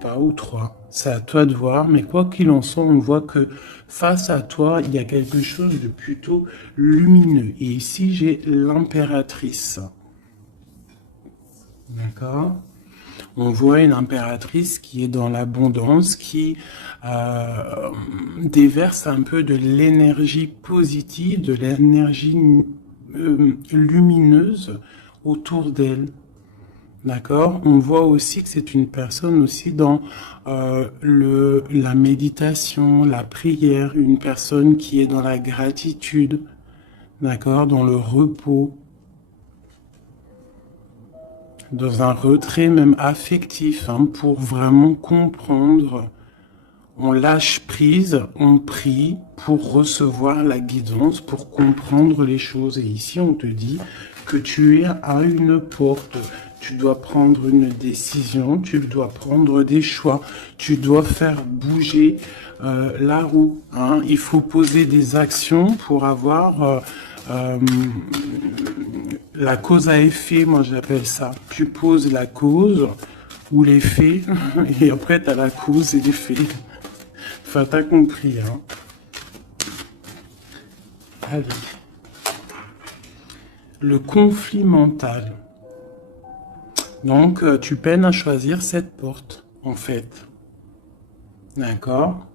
pas, ou 3. C'est à toi de voir, mais quoi qu'il en soit, on voit que face à toi, il y a quelque chose de plutôt lumineux. Et ici, j'ai l'impératrice. D'accord? On voit une impératrice qui est dans l'abondance, qui déverse un peu de l'énergie positive, de l'énergie lumineuse autour d'elle. D'accord? On voit aussi que c'est une personne aussi dans la méditation, la prière, une personne qui est dans la gratitude, d'accord? Dans le repos, dans un retrait même affectif, hein, pour vraiment comprendre. On lâche prise, on prie pour recevoir la guidance, pour comprendre les choses. Et ici, on te dit que tu es à une porte. Tu dois prendre une décision, tu dois prendre des choix, tu dois faire bouger la roue. Hein. Il faut poser des actions pour avoir la cause à effet, moi j'appelle ça. Tu poses la cause ou l'effet, et après tu as la cause et l'effet. Enfin, t'as compris, hein. Allez. Le conflit mental. Donc, tu peines à choisir cette porte, en fait. D'accord?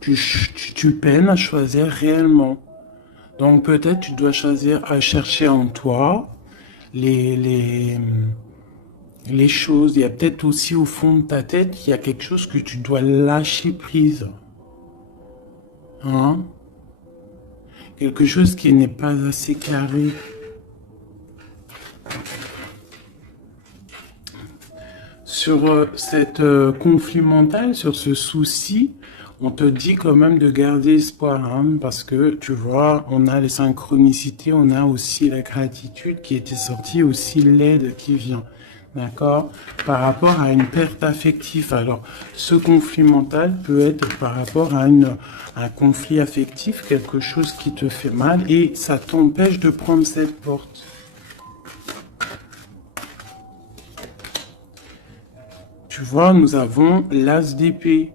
Tu peines à choisir réellement. Donc, peut-être tu dois choisir à chercher en toi les, les, les choses. Il y a peut-être aussi au fond de ta tête, il y a quelque chose que tu dois lâcher prise. Hein? Quelque chose qui n'est pas assez carré. Sur cette conflit mental, sur ce souci, on te dit quand même de garder espoir, hein, parce que tu vois, on a les synchronicités, on a aussi la gratitude qui était sortie, aussi l'aide qui vient, d'accord, par rapport à une perte affective. Alors, ce conflit mental peut être par rapport à un conflit affectif, quelque chose qui te fait mal, et ça t'empêche de prendre cette porte. Tu vois, nous avons l'as d'épée.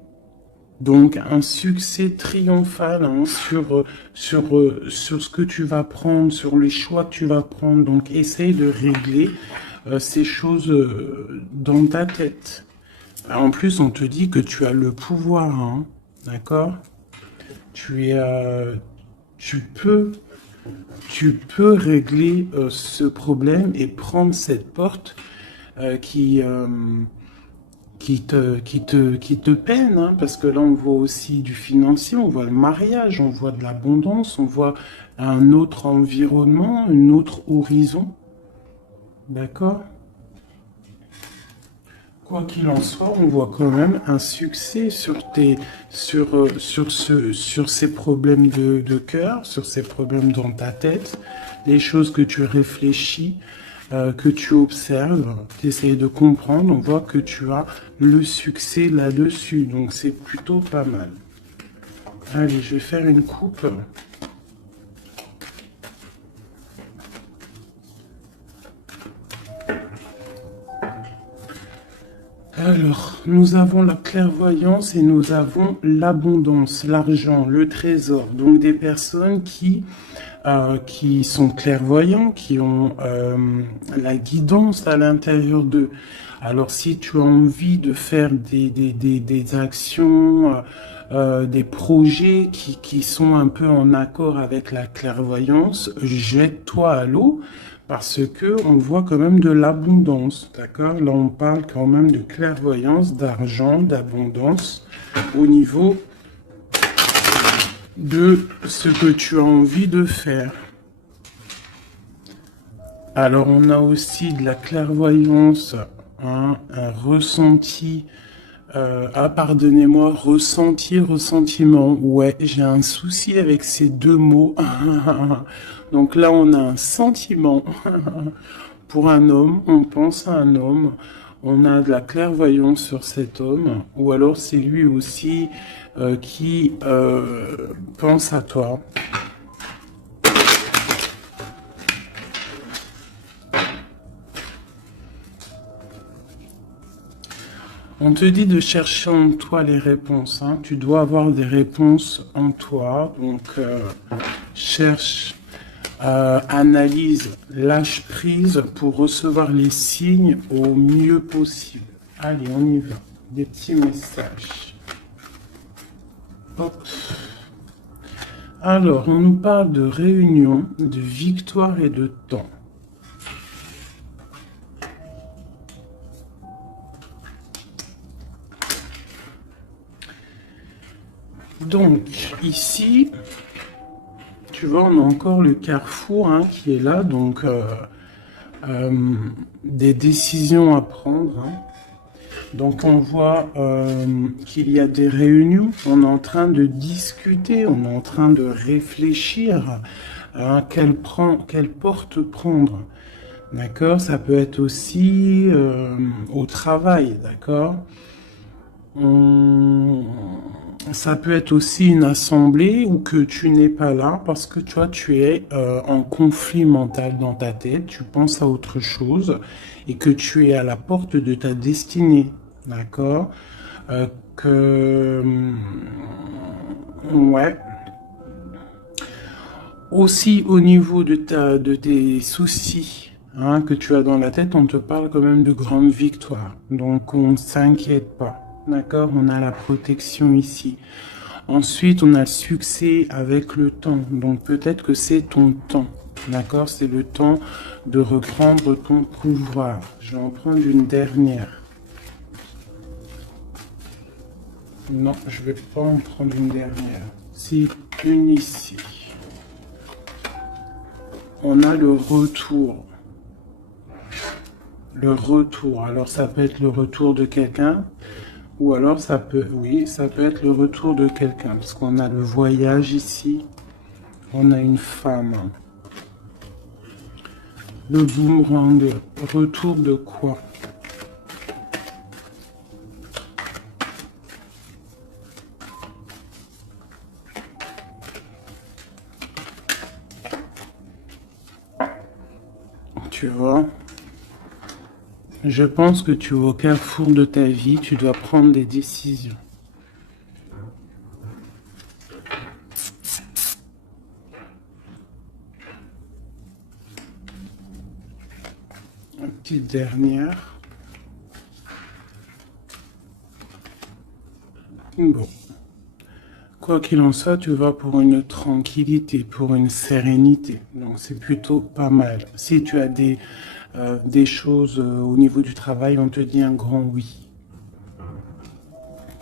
Donc un succès triomphal, hein, sur ce que tu vas prendre, sur les choix que tu vas prendre. Donc essaye de régler ces choses dans ta tête. En plus, on te dit que tu as le pouvoir, hein, d'accord? Tu es, tu peux, tu peux régler ce problème et prendre cette porte qui qui te peine, hein, parce que là on voit aussi du financier, on voit le mariage, on voit de l'abondance, on voit un autre environnement, un autre horizon, d'accord? Quoi qu'il en soit, on voit quand même un succès sur ces problèmes de cœur, sur ces problèmes dans ta tête, les choses que tu réfléchis, que tu observes, tu essayes de comprendre, on voit que tu as le succès là-dessus, donc c'est plutôt pas mal. Allez, je vais faire une coupe. Alors, nous avons la clairvoyance et nous avons l'abondance, l'argent, le trésor. Donc des personnes qui sont clairvoyants, qui ont la guidance à l'intérieur d'eux. Alors si tu as envie de faire des actions, des projets qui sont un peu en accord avec la clairvoyance, jette-toi à l'eau parce que on voit quand même de l'abondance, d'accord? Là on parle quand même de clairvoyance, d'argent, d'abondance au niveau de ce que tu as envie de faire. Alors on a aussi de la clairvoyance, hein, un ressenti. Pardonnez-moi, ressenti, ressentiment. Ouais, j'ai un souci avec ces deux mots. Donc là, on a un sentiment pour un homme, on pense à un homme, on a de la clairvoyance sur cet homme, ou alors c'est lui aussi qui pense à toi. On te dit de chercher en toi les réponses, hein. Tu dois avoir des réponses en toi. Donc, cherche, analyse, lâche prise pour recevoir les signes au mieux possible. Allez, on y va. Des petits messages. Hop. Alors, on nous parle de réunion, de victoire et de temps. Donc, ici, tu vois, on a encore le carrefour hein, qui est là. Donc, des décisions à prendre. Hein. Donc, on voit qu'il y a des réunions. On est en train de discuter, on est en train de réfléchir à quelle porte prendre. D'accord? Ça peut être aussi au travail, d'accord? Ça peut être aussi une assemblée où que tu n'es pas là parce que tu vois, tu es en conflit mental dans ta tête, tu penses à autre chose et que tu es à la porte de ta destinée, d'accord? Que ouais. Aussi au niveau de tes soucis hein, que tu as dans la tête, on te parle quand même de grandes victoires. Donc on ne s'inquiète pas. D'accord? On a la protection ici. Ensuite, on a le succès avec le temps. Donc peut-être que c'est ton temps. D'accord? C'est le temps de reprendre ton pouvoir. Je vais en prendre une dernière. Non, je vais pas en prendre une dernière. C'est une ici. On a le retour. Le retour. Alors ça peut être le retour de quelqu'un. Ou alors ça peut, oui, ça peut être le retour de quelqu'un. Parce qu'on a le voyage ici. On a une femme. Le boomerang. Retour de quoi? Tu vois? Je pense que tu es au carrefour de ta vie. Tu dois prendre des décisions. Une petite dernière. Bon. Quoi qu'il en soit, tu vas pour une tranquillité, pour une sérénité. Donc c'est plutôt pas mal. Si tu as des choses au niveau du travail, on te dit un grand oui.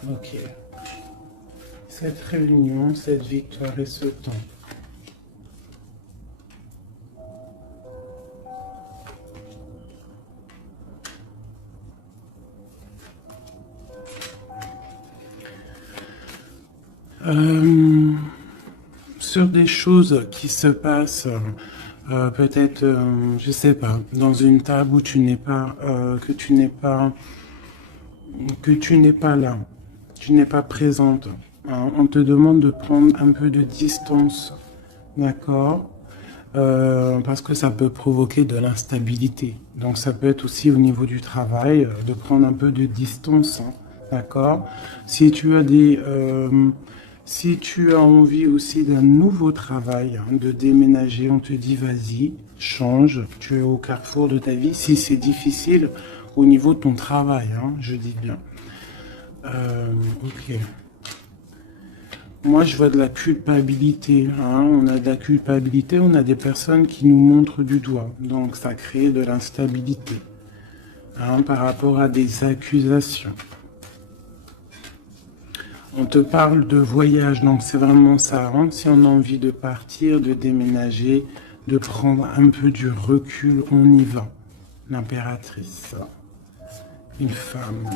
Ok. Cette réunion, cette victoire et ce temps. Sur des choses qui se passent, peut-être, je sais pas, dans une table où tu n'es pas, que tu n'es pas là, tu n'es pas présente. Hein. On te demande de prendre un peu de distance, d'accord? Parce que ça peut provoquer de l'instabilité. Donc ça peut être aussi au niveau du travail, de prendre un peu de distance, hein, d'accord? Si tu as si tu as envie aussi d'un nouveau travail, hein, de déménager, on te dit vas-y, change, tu es au carrefour de ta vie. Si c'est difficile au niveau de ton travail, hein, je dis bien. Ok. Moi, je vois de la culpabilité. Hein. On a de la culpabilité, on a des personnes qui nous montrent du doigt. Donc, ça crée de l'instabilité hein, par rapport à des accusations. On te parle de voyage, donc c'est vraiment ça. Hein. Si on a envie de partir, de déménager, de prendre un peu du recul, on y va. L'impératrice, une femme.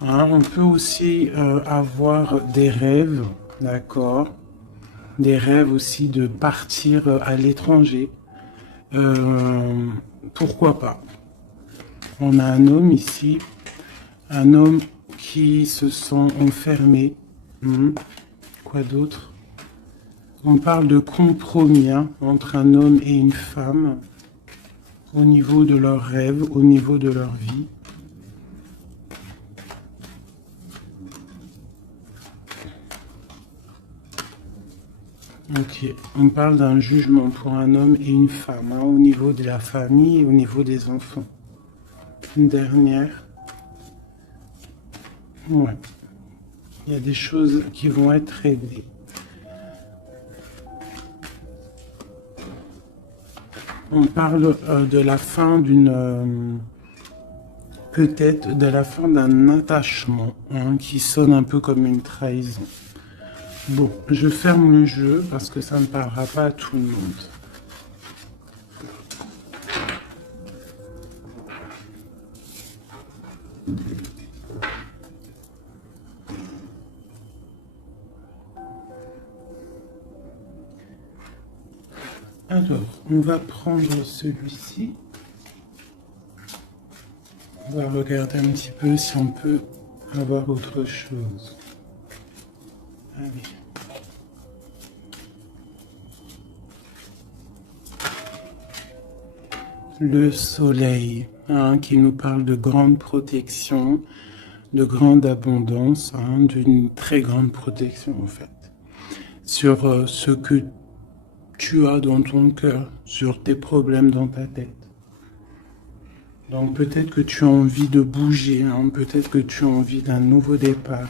Hein, on peut aussi avoir des rêves, d'accord? Des rêves aussi de partir à l'étranger. Pourquoi pas? On a un homme ici, un homme qui se sent enfermé. Quoi d'autre? On parle de compromis hein, entre un homme et une femme au niveau de leurs rêves, au niveau de leur vie. Ok, on parle d'un jugement pour un homme et une femme, hein, au niveau de la famille et au niveau des enfants. Une dernière. Ouais. Il y a des choses qui vont être réglées. On parle de la fin d'une... peut-être de la fin d'un attachement hein, qui sonne un peu comme une trahison. Bon, je ferme le jeu parce que ça ne parlera pas à tout le monde. Alors, on va prendre celui-ci. On va regarder un petit peu si on peut avoir autre chose. Allez. Le soleil, hein, qui nous parle de grande protection, de grande abondance, hein, d'une très grande protection en fait, sur ce que tu as dans ton cœur, sur tes problèmes dans ta tête. Donc peut-être que tu as envie de bouger, hein, peut-être que tu as envie d'un nouveau départ.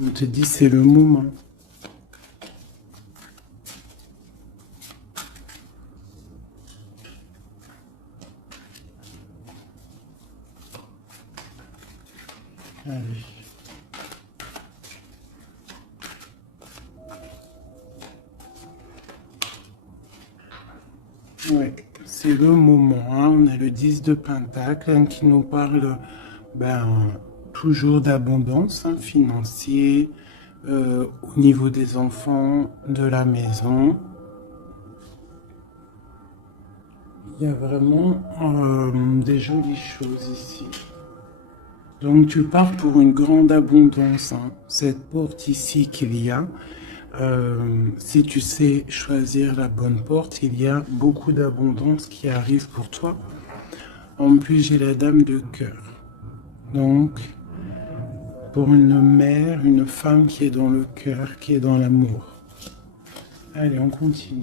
On te dit c'est le moment. Allez. Ouais, c'est le moment. Hein. On a le 10 de Pentacle hein, qui nous parle toujours d'abondance hein, financière au niveau des enfants, de la maison. Il y a vraiment des jolies choses ici. Donc tu pars pour une grande abondance. Hein. Cette porte ici qu'il y a, si tu sais choisir la bonne porte, il y a beaucoup d'abondance qui arrive pour toi. En plus, j'ai la dame de cœur. Donc, pour une mère, une femme qui est dans le cœur, qui est dans l'amour. Allez, on continue.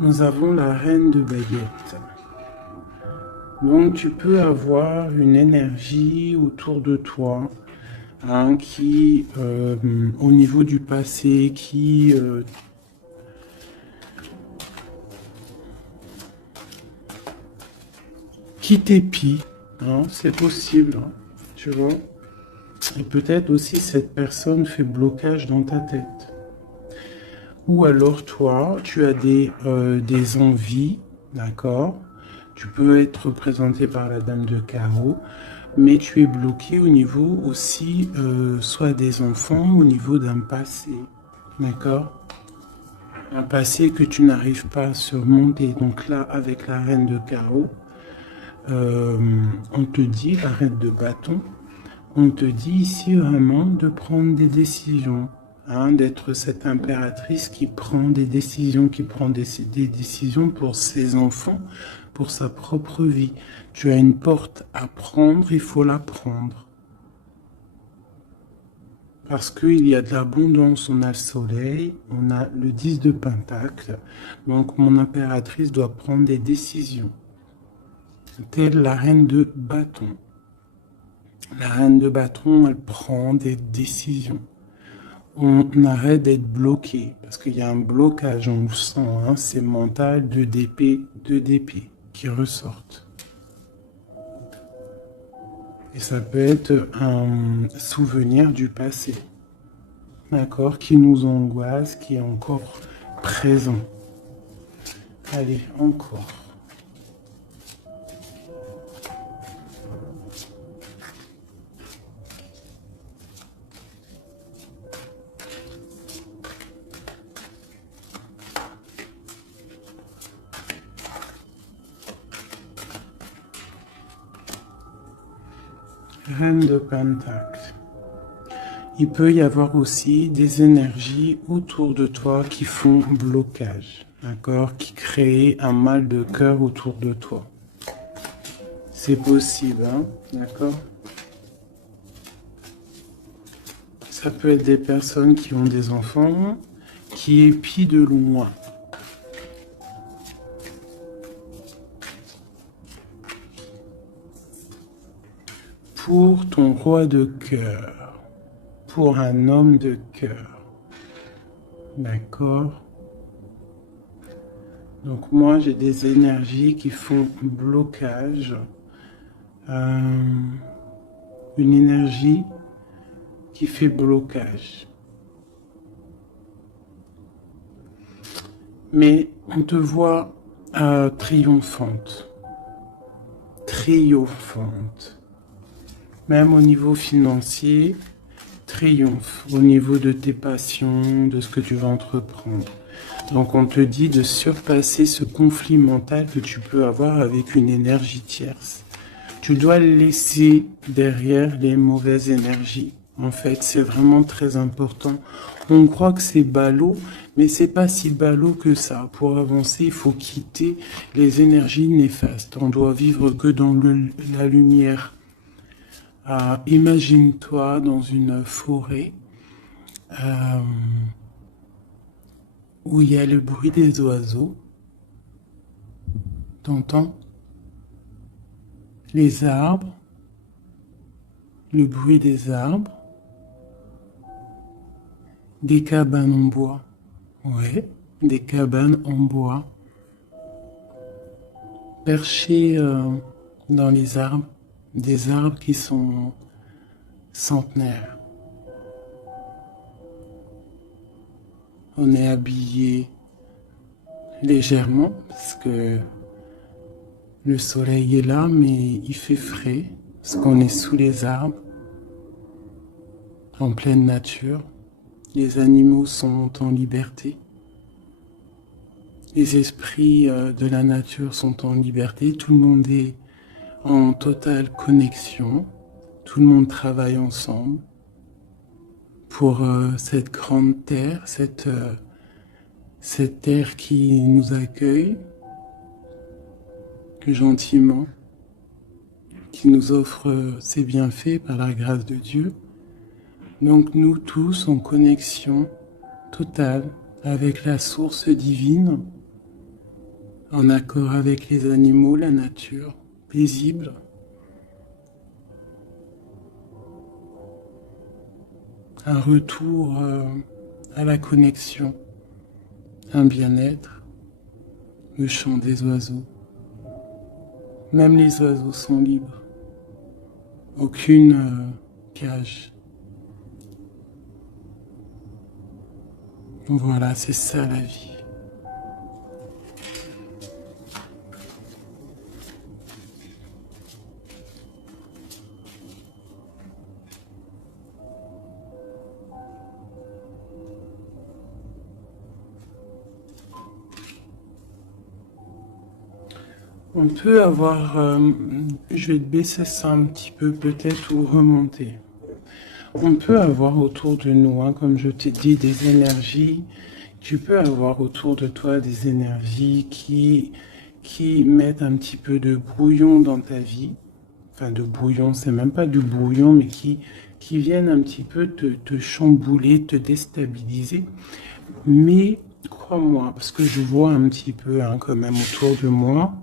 Nous avons la reine de baguettes. Donc tu peux avoir une énergie autour de toi hein, qui, au niveau du passé, qui t'épie. Hein, c'est possible, hein, tu vois. Et peut-être aussi cette personne fait blocage dans ta tête. Ou alors toi, tu as des envies, d'accord? Tu peux être représenté par la dame de carreau, mais tu es bloqué au niveau aussi, soit des enfants, au niveau d'un passé, d'accord? Un passé que tu n'arrives pas à surmonter. Donc là, avec la reine de carreau, on te dit, la reine de bâton, on te dit ici vraiment de prendre des décisions. Hein, d'être cette impératrice qui prend des décisions, qui prend des décisions pour ses enfants, pour sa propre vie. Tu as une porte à prendre, il faut la prendre. Parce qu'il y a de l'abondance, on a le soleil, on a le 10 de Pentacle. Donc mon impératrice doit prendre des décisions. Telle la reine de bâton. La reine de bâton, elle prend des décisions. On arrête d'être bloqué, parce qu'il y a un blocage, on le sent, hein, c'est mental, 2 d'épée qui ressortent. Et ça peut être un souvenir du passé, d'accord, qui nous angoisse, qui est encore présent. Allez, encore. Reine de Pentacle. Il peut y avoir aussi des énergies autour de toi qui font blocage, d'accord, qui créent un mal de cœur autour de toi. C'est possible, hein, d'accord. Ça peut être des personnes qui ont des enfants, qui épient de loin. Pour ton roi de cœur, pour un homme de cœur, d'accord. Donc moi j'ai des énergies qui font blocage, une énergie qui fait blocage. Mais on te voit triomphante, triomphante. Même au niveau financier, triomphe au niveau de tes passions, de ce que tu vas entreprendre. Donc on te dit de surpasser ce conflit mental que tu peux avoir avec une énergie tierce. Tu dois laisser derrière les mauvaises énergies. En fait, c'est vraiment très important. On croit que c'est ballot, mais c'est pas si ballot que ça. Pour avancer, il faut quitter les énergies néfastes. On doit vivre que dans la lumière. Imagine-toi dans une forêt où il y a le bruit des oiseaux. T'entends? Les arbres, le bruit des arbres, des cabanes en bois. Ouais, des cabanes en bois. Perchées dans les arbres, des arbres qui sont centenaires. On est habillé légèrement parce que le soleil est là, mais il fait frais parce qu'on est sous les arbres, en pleine nature. Les animaux sont en liberté. Les esprits de la nature sont en liberté. Tout le monde est en totale connexion. Tout le monde travaille ensemble pour cette grande terre, cette terre qui nous accueille gentiment, qui nous offre ses bienfaits par la grâce de Dieu. Donc nous tous en connexion totale avec la source divine, en accord avec les animaux, la nature, paisible. Un retour à la connexion, un bien-être, le chant des oiseaux. Même les oiseaux sont libres. Aucune cage. Voilà, c'est ça la vie. On peut avoir, je vais te baisser ça un petit peu peut-être ou remonter. On peut avoir autour de nous, hein, comme je t'ai dit, des énergies. Tu peux avoir autour de toi des énergies qui mettent un petit peu de brouillon dans ta vie. Enfin, de brouillon, c'est même pas du brouillon, mais qui viennent un petit peu te chambouler, te déstabiliser. Mais crois-moi, parce que je vois un petit peu hein, quand même autour de moi,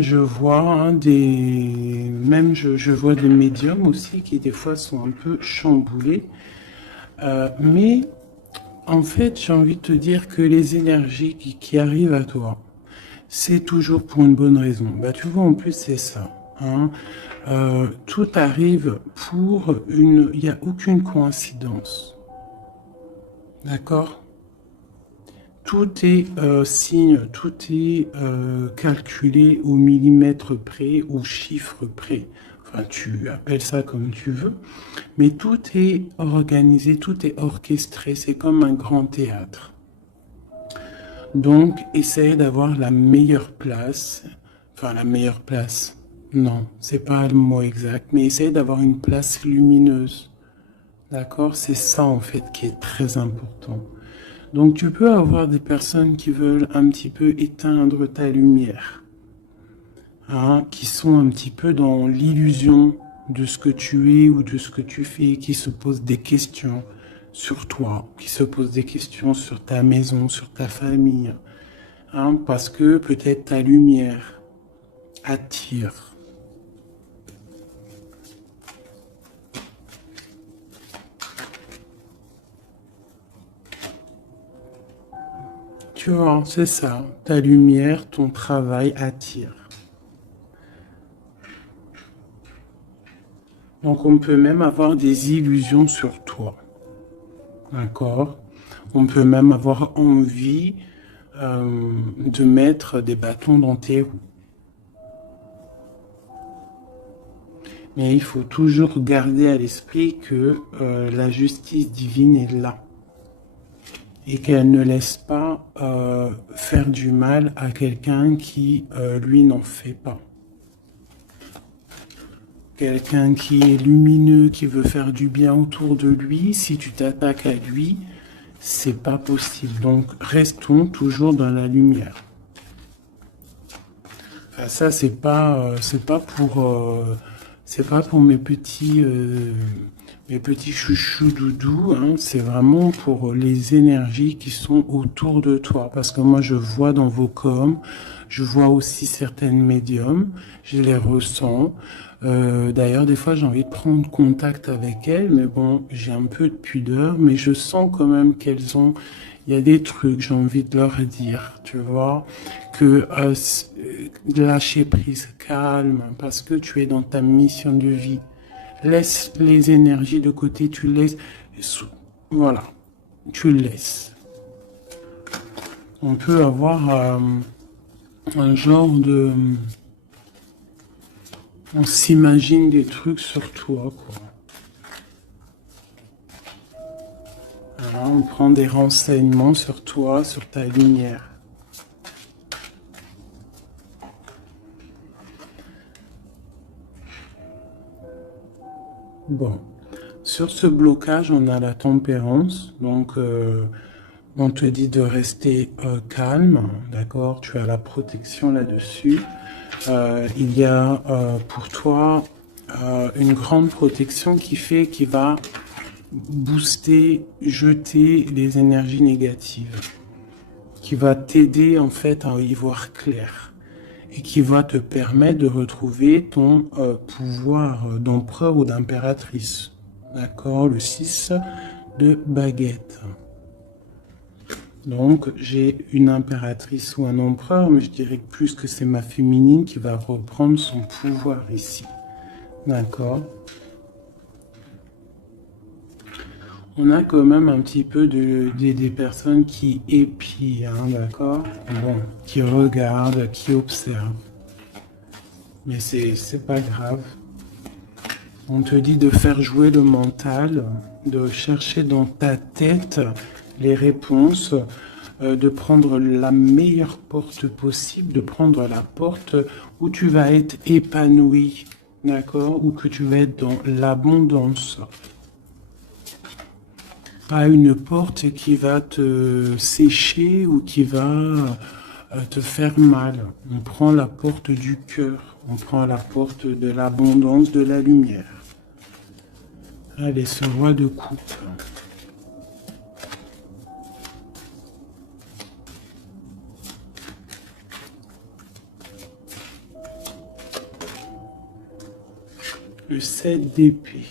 je vois hein, je vois des médiums aussi qui des fois sont un peu chamboulés. Mais en fait, j'ai envie de te dire que les énergies qui arrivent à toi, c'est toujours pour une bonne raison. Bah, tu vois, en plus, c'est ça. Hein. Tout arrive pour une... Il n'y a aucune coïncidence. D'accord ? Tout est signe, tout est calculé au millimètre près, au chiffre près. Enfin, tu appelles ça comme tu veux. Mais tout est organisé, tout est orchestré. C'est comme un grand théâtre. Donc, essaye d'avoir la meilleure place. Enfin, la meilleure place. Non, c'est pas le mot exact, mais essaye d'avoir une place lumineuse. D'accord? C'est ça en fait qui est très important. Donc tu peux avoir des personnes qui veulent un petit peu éteindre ta lumière, hein, qui sont un petit peu dans l'illusion de ce que tu es ou de ce que tu fais, qui se posent des questions sur toi, qui se posent des questions sur ta maison, sur ta famille, hein, parce que peut-être ta lumière attire. Tu vois, c'est ça. Ta lumière, ton travail attire. Donc on peut même avoir des illusions sur toi. D'accord? On peut même avoir envie de mettre des bâtons dans tes roues. Mais il faut toujours garder à l'esprit que la justice divine est là et qu'elle ne laisse pas faire du mal à quelqu'un qui, lui, n'en fait pas. Quelqu'un qui est lumineux, qui veut faire du bien autour de lui, si tu t'attaques à lui, c'est pas possible. Donc restons toujours dans la lumière. Enfin, ça c'est pas pour mes petits chouchous doudous, hein. C'est vraiment pour les énergies qui sont autour de toi. Parce que moi je vois dans vos coms, je vois aussi certaines médiums, je les ressens. D'ailleurs, des fois, j'ai envie de prendre contact avec elles, mais bon, j'ai un peu de pudeur, mais je sens quand même qu'elles ont, il y a des trucs, j'ai envie de leur dire, tu vois, que lâcher prise, calme, parce que tu es dans ta mission de vie. Laisse les énergies de côté, tu laisses, voilà, tu laisses. On peut avoir un genre de, on s'imagine des trucs sur toi, quoi. Voilà, on prend des renseignements sur toi, sur ta lumière. Bon, sur ce blocage, on a la tempérance. Donc, on te dit de rester calme, d'accord? Tu as la protection là-dessus. Il y a pour toi une grande protection qui va booster, jeter les énergies négatives, qui va t'aider en fait à y voir clair et qui va te permettre de retrouver ton pouvoir d'empereur ou d'impératrice. D'accord? Le 6 de baguette. Donc, j'ai une impératrice ou un empereur, mais je dirais que plus que c'est ma féminine qui va reprendre son pouvoir ici. D'accord? On a quand même un petit peu des personnes qui épient, hein, d'accord? Bon, qui regardent, qui observent. Mais c'est pas grave. On te dit de faire jouer le mental, de chercher dans ta tête les réponses, de prendre la meilleure porte possible, de prendre la porte où tu vas être épanoui, d'accord? Ou que tu vas être dans l'abondance. Pas une porte qui va te sécher ou qui va te faire mal. On prend la porte du cœur, on prend la porte de l'abondance, de la lumière. Allez, ce roi de coupe. Le 7 d'épée.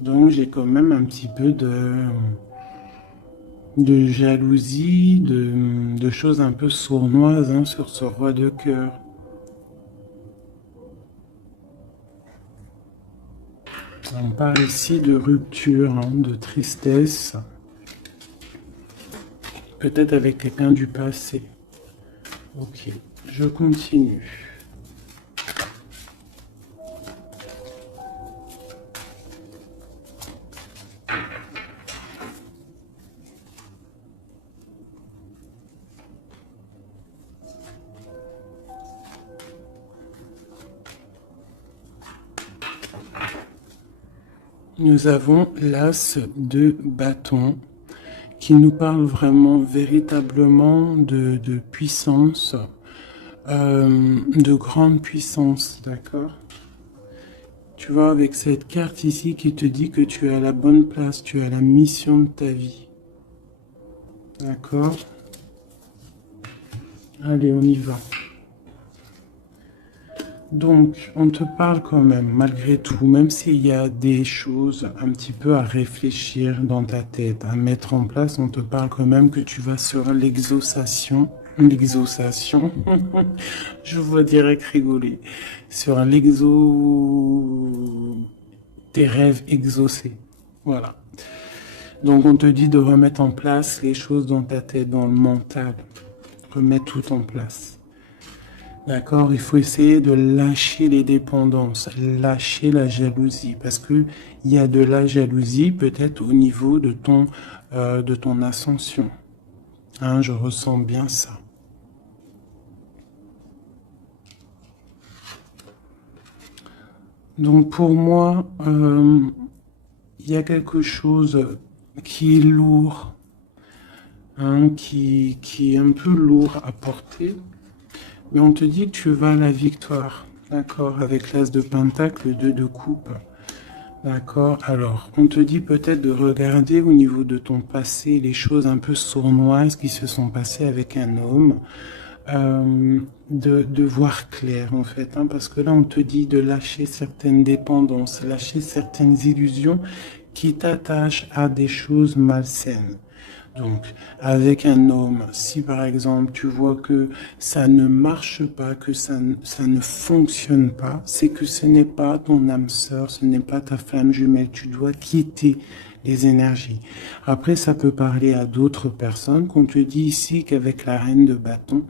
Donc j'ai quand même un petit peu de jalousie, de choses un peu sournoises, hein, sur ce roi de cœur. On parle ici de rupture, hein, de tristesse, peut-être avec quelqu'un du passé. Ok, je continue. nous avons l'as de bâton qui nous parle vraiment, véritablement de puissance, de grande puissance, d'accord? Tu vois, avec cette carte ici qui te dit que tu es à la bonne place, tu as la mission de ta vie. D'accord? Allez, on y va. Donc, on te parle quand même, malgré tout, même s'il y a des choses un petit peu à réfléchir dans ta tête, à mettre en place, on te parle quand même que tu vas sur l'exaucation. L'exaucation, je vois direct rigoler. Sur tes rêves exaucés. Voilà. Donc, on te dit de remettre en place les choses dans ta tête, dans le mental. Remettre tout en place. D'accord, il faut essayer de lâcher les dépendances, lâcher la jalousie, parce que il y a de la jalousie peut-être au niveau de ton ascension. Hein, je ressens bien ça. Donc pour moi, il y a quelque chose qui est lourd, hein, qui est un peu lourd à porter. Mais on te dit que tu vas à la victoire, d'accord, avec l'as de pentacle, le 2 de coupe, d'accord. Alors, on te dit peut-être de regarder au niveau de ton passé les choses un peu sournoises qui se sont passées avec un homme, de voir clair en fait, hein, parce que là on te dit de lâcher certaines dépendances, lâcher certaines illusions qui t'attachent à des choses malsaines. Donc, avec un homme, si par exemple tu vois que ça ne marche pas, que ça ne fonctionne pas, c'est que ce n'est pas ton âme sœur, ce n'est pas ta flamme jumelle. Tu dois quitter les énergies. Après, ça peut parler à d'autres personnes, qu'on te dit ici qu'avec la reine de bâton,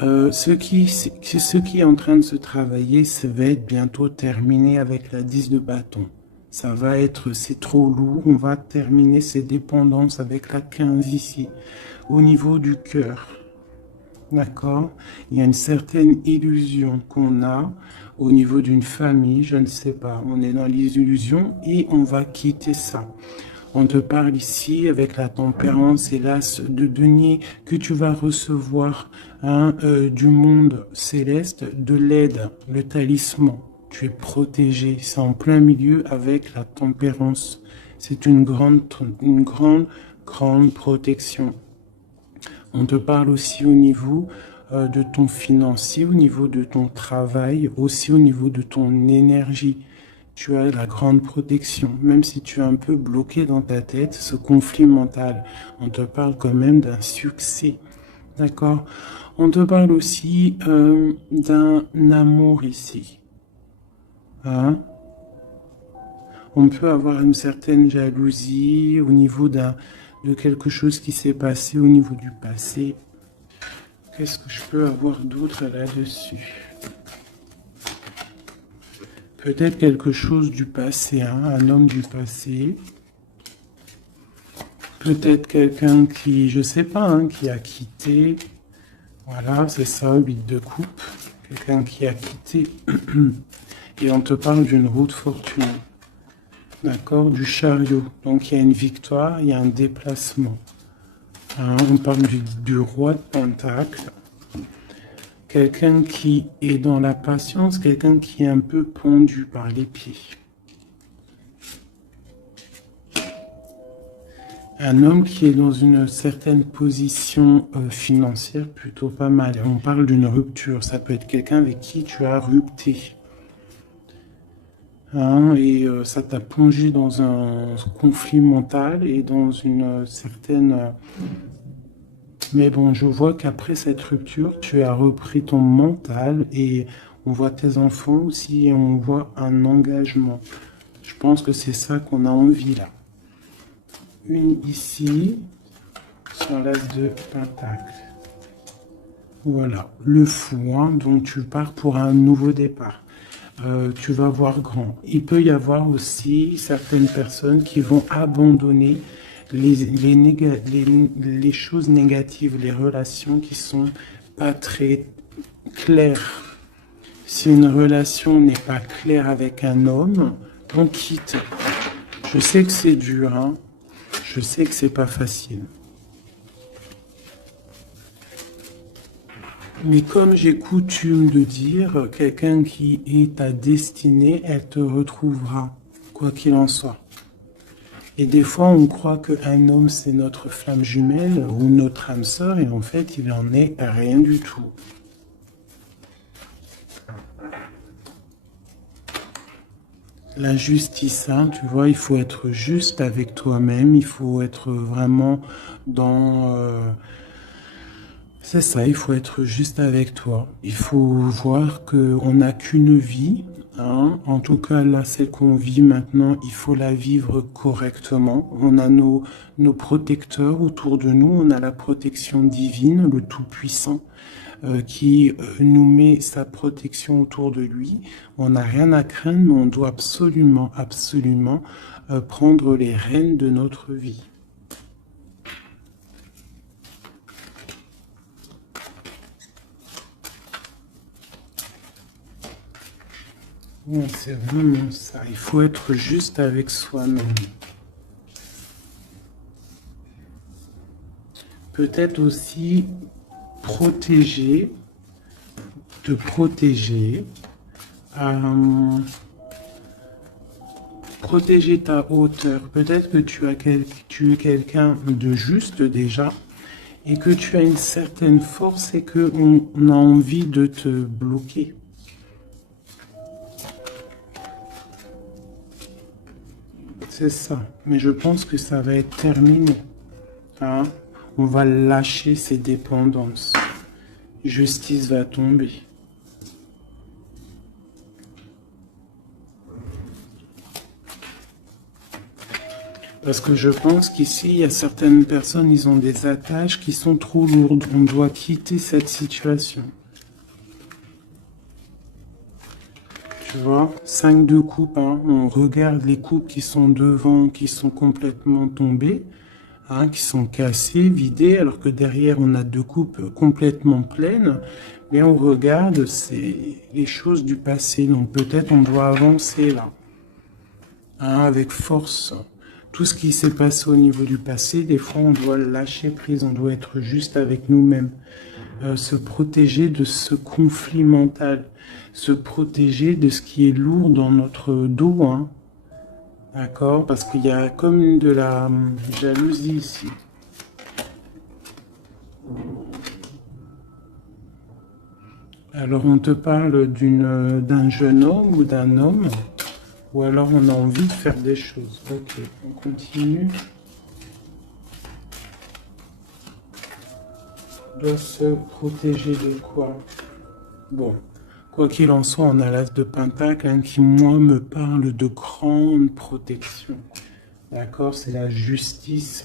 ce qui est en train de se travailler, ça va être bientôt terminé avec la 10 de bâton. Ça va être, c'est trop lourd, on va terminer ces dépendances avec la 15 ici, au niveau du cœur. D'accord? Il y a une certaine illusion qu'on a au niveau d'une famille, je ne sais pas. On est dans les illusions et on va quitter ça. On te parle ici avec la tempérance et l'as de denier que tu vas recevoir, hein, du monde céleste, de l'aide, le talisman. Tu es protégé, c'est en plein milieu avec la tempérance. C'est une grande, grande protection. On te parle aussi au niveau de ton financier, au niveau de ton travail, aussi au niveau de ton énergie. Tu as la grande protection, même si tu es un peu bloqué dans ta tête, ce conflit mental. On te parle quand même d'un succès. D'accord? On te parle aussi d'un amour ici. Hein? On peut avoir une certaine jalousie au niveau de quelque chose qui s'est passé au niveau du passé. Qu'est-ce que je peux avoir d'autre là-dessus? Peut-être quelque chose du passé, hein, un homme du passé. Peut-être quelqu'un qui, je sais pas, hein, qui a quitté. Voilà, c'est ça, 8 de coupe. Quelqu'un qui a quitté. Et on te parle d'une route fortune. D'accord, du chariot. Donc il y a une victoire, il y a un déplacement. Hein, on parle du roi de Pentacle. Quelqu'un qui est dans la patience, quelqu'un qui est un peu pendu par les pieds. Un homme qui est dans une certaine position financière plutôt pas mal. On parle d'une rupture. Ça peut être quelqu'un avec qui tu as rupté. Hein, et ça t'a plongé dans un conflit mental et dans une certaine... Mais bon, je vois qu'après cette rupture, tu as repris ton mental et on voit tes enfants aussi et on voit un engagement. Je pense que c'est ça qu'on a envie là. Une ici, sur l'as de pentacle. Voilà, le fou, hein, donc tu pars pour un nouveau départ. Tu vas voir grand. Il peut y avoir aussi certaines personnes qui vont abandonner les choses négatives, les relations qui sont pas très claires. Si une relation n'est pas claire avec un homme, on quitte. Je sais que c'est dur, hein. Je sais que c'est pas facile. Mais comme j'ai coutume de dire, quelqu'un qui est ta destinée, elle te retrouvera, quoi qu'il en soit. Et des fois, on croit qu'un homme, c'est notre flamme jumelle ou notre âme sœur, et en fait, il en est rien du tout. La justice, hein, tu vois, il faut être juste avec toi-même, il faut être vraiment dans... c'est ça, il faut être juste avec toi. Il faut voir qu'on n'a qu'une vie, hein. En tout cas, là, celle qu'on vit maintenant, il faut la vivre correctement. On a nos protecteurs autour de nous, on a la protection divine, le Tout-Puissant, qui nous met sa protection autour de lui. On n'a rien à craindre, mais on doit absolument, absolument prendre les rênes de notre vie. Ouais, c'est vraiment ça. Il faut être juste avec soi-même. Peut-être aussi protéger, te protéger, protéger ta hauteur. Peut-être que tu es quelqu'un de juste déjà et que tu as une certaine force et qu'on a envie de te bloquer. C'est ça. Mais je pense que ça va être terminé. Hein? On va lâcher ces dépendances. Justice va tomber. Parce que je pense qu'ici, il y a certaines personnes, ils ont des attaches qui sont trop lourdes. On doit quitter cette situation. Tu vois, 5 de coupe, hein. On regarde les coupes qui sont devant, qui sont complètement tombées, hein, qui sont cassées, vidées, alors que derrière, on a 2 coupes complètement pleines. Mais on regarde, c'est les choses du passé. Donc peut-être on doit avancer là, hein, avec force. Tout ce qui s'est passé au niveau du passé, des fois, on doit lâcher prise, on doit être juste avec nous-mêmes. Se protéger de ce conflit mental, se protéger de ce qui est lourd dans notre dos, hein. D'accord? Parce qu'il y a comme de la jalousie ici. Alors on te parle d'un jeune homme ou d'un homme, ou alors on a envie de faire des choses. Ok, on continue. Doit se protéger de quoi? Bon, quoi qu'il en soit, on a l'as de Pentacle, hein, qui, moi, me parle de grande protection. D'accord? C'est la justice.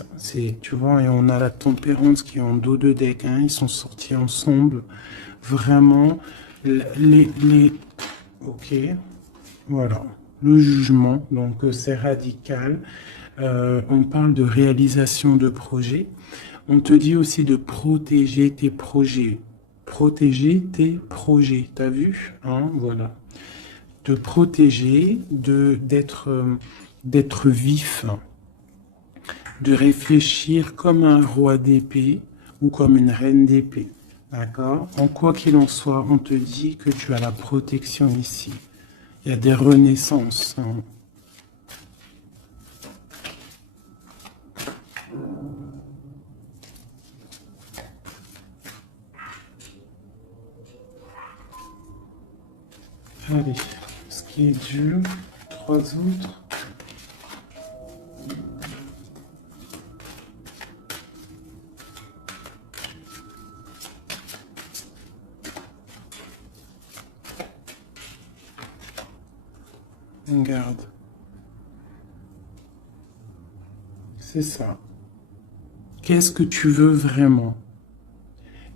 Tu vois, et on a la tempérance qui est en dos de deck, hein, ils sont sortis ensemble. Vraiment, ok, voilà. Le jugement, donc c'est radical. On parle de réalisation de projets. On te dit aussi de protéger tes projets. Protéger tes projets. T'as vu? Hein, voilà. De protéger, d'être vif, de réfléchir comme un roi d'épée ou comme une reine d'épée. D'accord? En quoi qu'il en soit, on te dit que tu as la protection ici. Il y a des renaissances, hein. Allez, ce qui est dur, 3 autres. Regarde. C'est ça. Qu'est-ce que tu veux vraiment?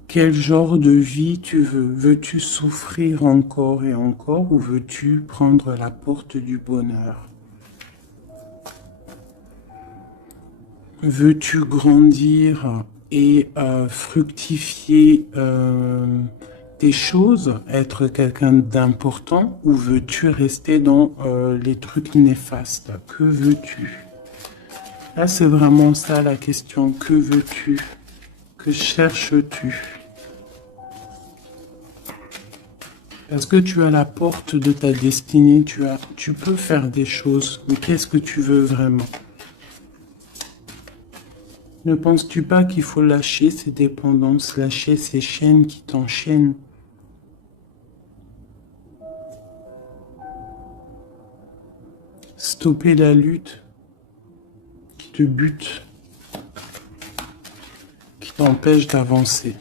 Quel genre de vie tu veux? Veux-tu souffrir encore et encore ou veux-tu prendre la porte du bonheur? Veux-tu grandir et fructifier tes choses, être quelqu'un d'important, ou veux-tu rester dans les trucs néfastes? Que veux-tu? Là, c'est vraiment ça la question. Que veux-tu? Que cherches-tu? Parce que tu as la porte de ta destinée, tu peux faire des choses, mais qu'est-ce que tu veux vraiment? Ne penses-tu pas qu'il faut lâcher ces dépendances, lâcher ces chaînes qui t'enchaînent? Stopper la lutte qui te bute, qui t'empêche d'avancer.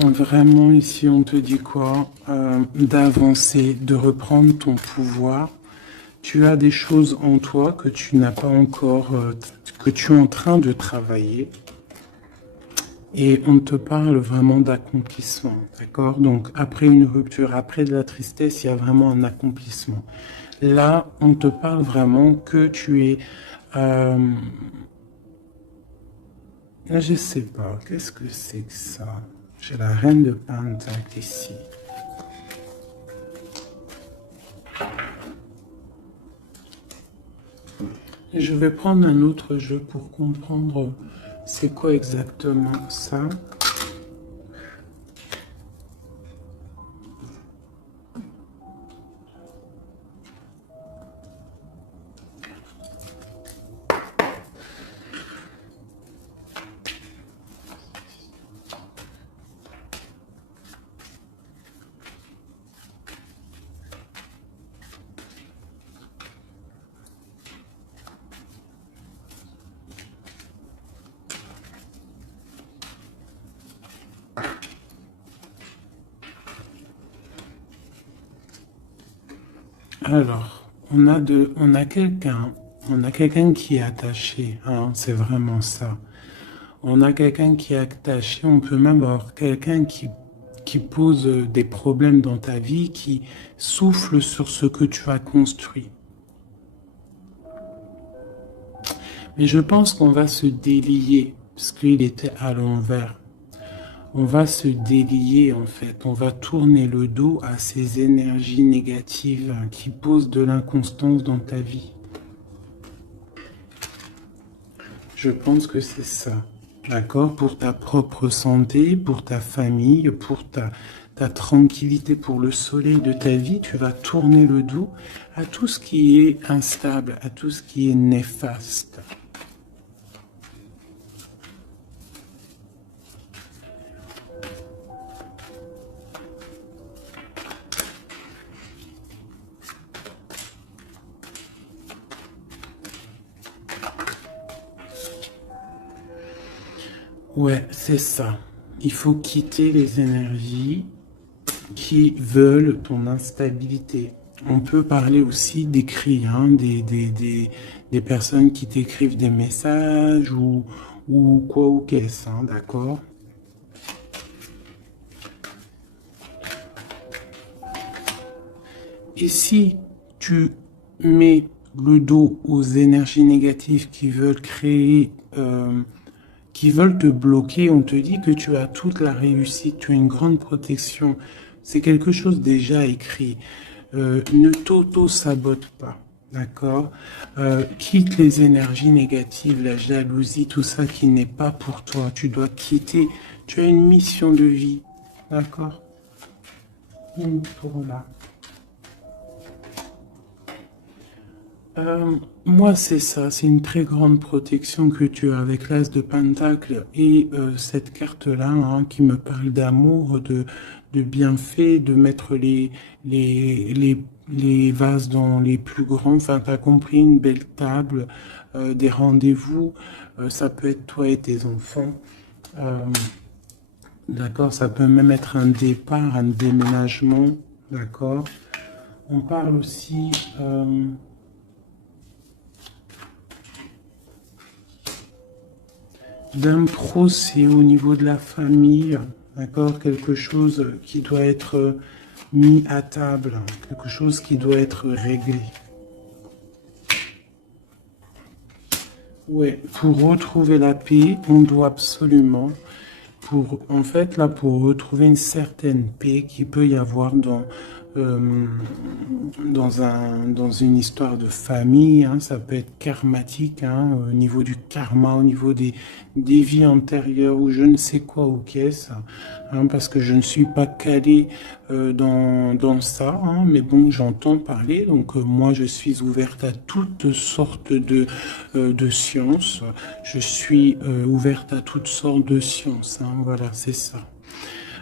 Vraiment, ici, on te dit quoi? D'avancer, de reprendre ton pouvoir. Tu as des choses en toi que tu n'as pas encore, que tu es en train de travailler. Et on te parle vraiment d'accomplissement, d'accord? Donc, après une rupture, après de la tristesse, il y a vraiment un accomplissement. Là, on te parle vraiment que tu es... je sais pas, qu'est-ce que c'est que ça? J'ai la reine de Pentacle ici. Je vais prendre un autre jeu pour comprendre c'est quoi exactement ça. Alors, on a quelqu'un qui est attaché, hein, c'est vraiment ça. On a quelqu'un qui est attaché, on peut même avoir quelqu'un qui pose des problèmes dans ta vie, qui souffle sur ce que tu as construit. Mais je pense qu'on va se délier, parce qu'il était à l'envers. On va se délier en fait, on va tourner le dos à ces énergies négatives qui posent de l'inconstance dans ta vie. Je pense que c'est ça, d'accord? Pour ta propre santé, pour ta famille, pour ta tranquillité, pour le soleil de ta vie, tu vas tourner le dos à tout ce qui est instable, à tout ce qui est néfaste. Ouais, c'est ça. Il faut quitter les énergies qui veulent ton instabilité. On peut parler aussi d'écrits, hein, des personnes qui t'écrivent des messages ou quoi ou qu'est-ce, hein, d'accord? Et si tu mets le dos aux énergies négatives qui veulent créer, qui veulent te bloquer, on te dit que tu as toute la réussite, tu as une grande protection. C'est quelque chose déjà écrit. Ne t'auto-sabote pas, d'accord? Quitte les énergies négatives, la jalousie, tout ça qui n'est pas pour toi. Tu dois quitter. Tu as une mission de vie, d'accord? Pour là. Moi, c'est ça, c'est une très grande protection que tu as avec l'As de Pentacle et cette carte-là, hein, qui me parle d'amour, de bienfait, de mettre les vases dans les plus grands. Enfin, tu as compris, une belle table, des rendez-vous. Ça peut être toi et tes enfants. D'accord, ça peut même être un départ, un déménagement. D'accord. On parle aussi... d'un procès au niveau de la famille, d'accord, quelque chose qui doit être mis à table, quelque chose qui doit être réglé. Ouais, pour retrouver la paix, on doit absolument, en fait, là, pour retrouver une certaine paix qu'il peut y avoir euh, dans une histoire de famille, hein, ça peut être karmatique, hein, au niveau du karma, au niveau des vies antérieures ou je ne sais quoi ou qu'est-ce, hein, parce que je ne suis pas calé dans ça, hein, mais bon, j'entends parler, donc moi je suis ouverte à toutes sortes de sciences, je suis ouverte à toutes sortes de sciences, hein, voilà, c'est ça.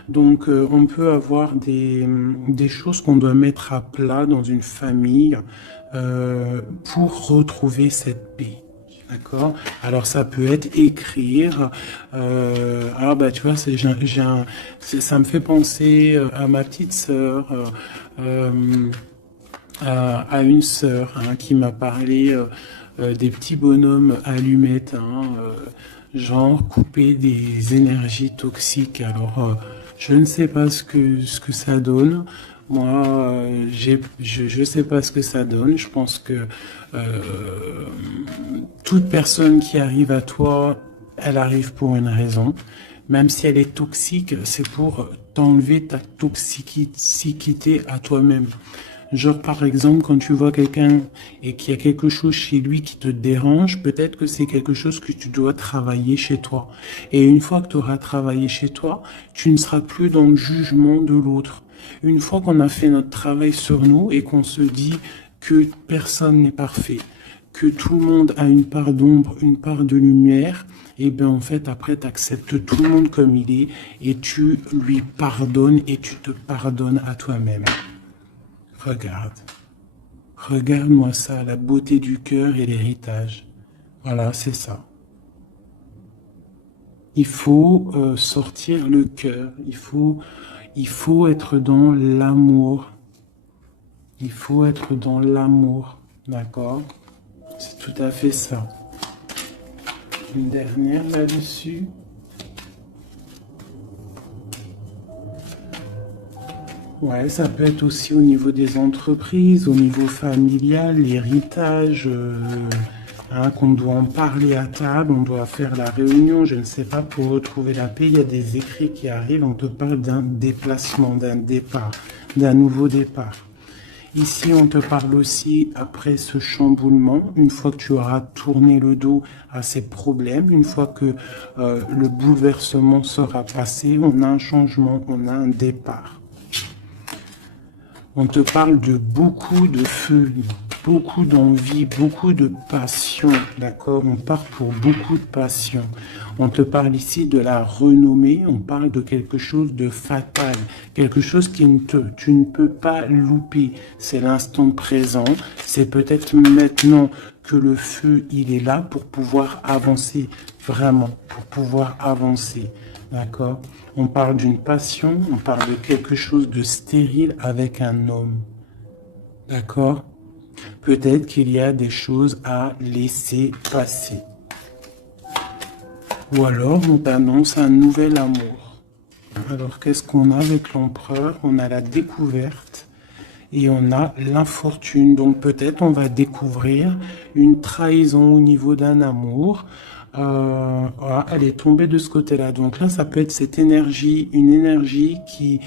Donc, on peut avoir des choses qu'on doit mettre à plat dans une famille pour retrouver cette paix. D'accord? Alors, ça peut être écrire. Ah, bah, tu vois, ça me fait penser à ma petite sœur, à une sœur hein, qui m'a parlé des petits bonhommes allumettes, hein, genre couper des énergies toxiques. Alors, je ne sais pas ce que ça donne. Moi, je sais pas ce que ça donne. Je pense que euh, toute personne qui arrive à toi, elle arrive pour une raison. Même si elle est toxique, c'est pour t'enlever ta toxicité à toi-même. Genre, par exemple, quand tu vois quelqu'un et qu'il y a quelque chose chez lui qui te dérange, peut-être que c'est quelque chose que tu dois travailler chez toi. Et une fois que tu auras travaillé chez toi, tu ne seras plus dans le jugement de l'autre. Une fois qu'on a fait notre travail sur nous et qu'on se dit que personne n'est parfait, que tout le monde a une part d'ombre, une part de lumière, et bien en fait après tu acceptes tout le monde comme il est et tu lui pardonnes et tu te pardonnes à toi-même. Regarde. Regarde-moi ça, la beauté du cœur et l'héritage. Voilà, c'est ça. Il faut sortir le cœur. Il faut être dans l'amour. Il faut être dans l'amour. D'accord? C'est tout à fait ça. Une dernière là-dessus. Ouais, ça peut être aussi au niveau des entreprises, au niveau familial, l'héritage, hein, qu'on doit en parler à table, on doit faire la réunion, je ne sais pas, pour retrouver la paix. Il y a des écrits qui arrivent, on te parle d'un déplacement, d'un départ, d'un nouveau départ. Ici, on te parle aussi, après ce chamboulement, une fois que tu auras tourné le dos à ces problèmes, une fois que le bouleversement sera passé, on a un changement, on a un départ. On te parle de beaucoup de feu, beaucoup d'envie, beaucoup de passion, d'accord? On part pour beaucoup de passion. On te parle ici de la renommée, on parle de quelque chose de fatal, quelque chose tu ne peux pas louper. C'est l'instant présent, c'est peut-être maintenant que le feu, il est là pour pouvoir avancer, vraiment, pour pouvoir avancer. D'accord? On parle d'une passion, on parle de quelque chose de stérile avec un homme. D'accord? Peut-être qu'il y a des choses à laisser passer. Ou alors on t'annonce un nouvel amour. Alors qu'est-ce qu'on a avec l'empereur? On a la découverte et on a l'infortune. Donc peut-être on va découvrir une trahison au niveau d'un amour. Voilà, elle est tombée de ce côté-là. Donc là, ça peut être cette énergie, une énergie qui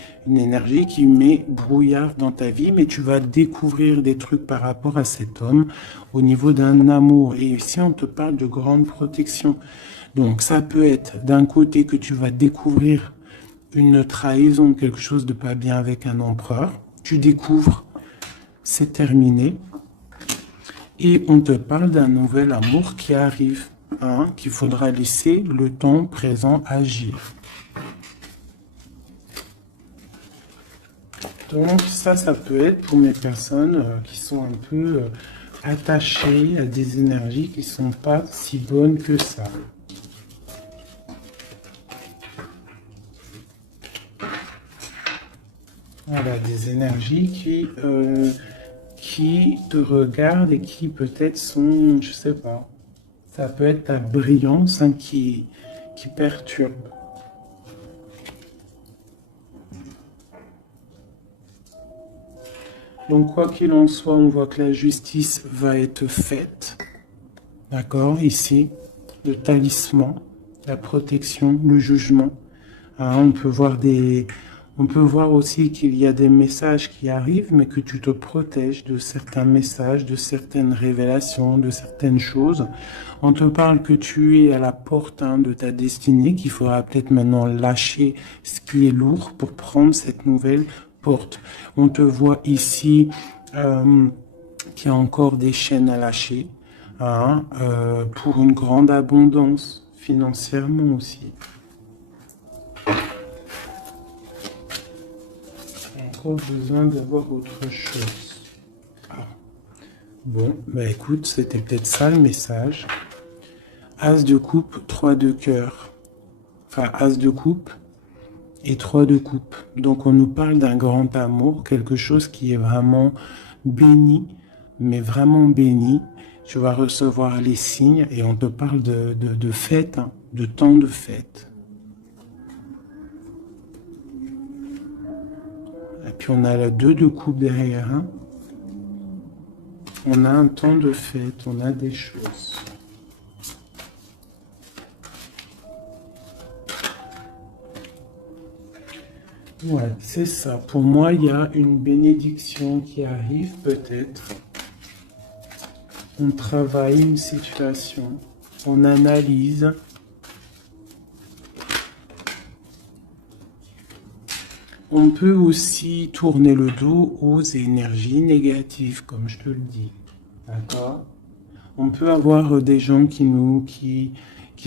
met brouillard dans ta vie, mais tu vas découvrir des trucs par rapport à cet homme au niveau d'un amour. Et ici, on te parle de grande protection. Donc ça peut être d'un côté que tu vas découvrir une trahison, quelque chose de pas bien avec un empereur. Tu découvres, c'est terminé. Et on te parle d'un nouvel amour qui arrive, hein, qu'il faudra laisser le temps présent agir. Donc ça peut être pour mes personnes qui sont un peu attachées à des énergies qui ne sont pas si bonnes que ça. Voilà, des énergies qui te regardent et qui peut-être sont, je sais pas, ça peut être ta brillance hein, qui perturbe. Donc, quoi qu'il en soit, on voit que la justice va être faite. D'accord? Ici, le talisman, la protection, le jugement. Hein, on peut voir aussi qu'il y a des messages qui arrivent, mais que tu te protèges de certains messages, de certaines révélations, de certaines choses. On te parle que tu es à la porte de ta destinée, qu'il faudra peut-être maintenant lâcher ce qui est lourd pour prendre cette nouvelle porte. On te voit ici qu'il y a encore des chaînes à lâcher, hein, pour une grande abondance financièrement aussi. Encore besoin d'avoir autre chose. Ah. Bon, bah écoute, c'était peut-être ça le message. As de coupe, 3 de cœur. Enfin, as de coupe et 3 de coupe. Donc on nous parle d'un grand amour, quelque chose qui est vraiment béni, mais vraiment béni. Tu vas recevoir les signes et on te parle de fête, hein, de temps de fête. Et puis on a la 2 de coupe derrière. Hein. On a un temps de fête, on a des choses. Ouais, c'est ça. Pour moi, il y a une bénédiction qui arrive peut-être. On travaille une situation, on analyse. On peut aussi tourner le dos aux énergies négatives, comme je te le dis. D'accord? On peut avoir des gens qui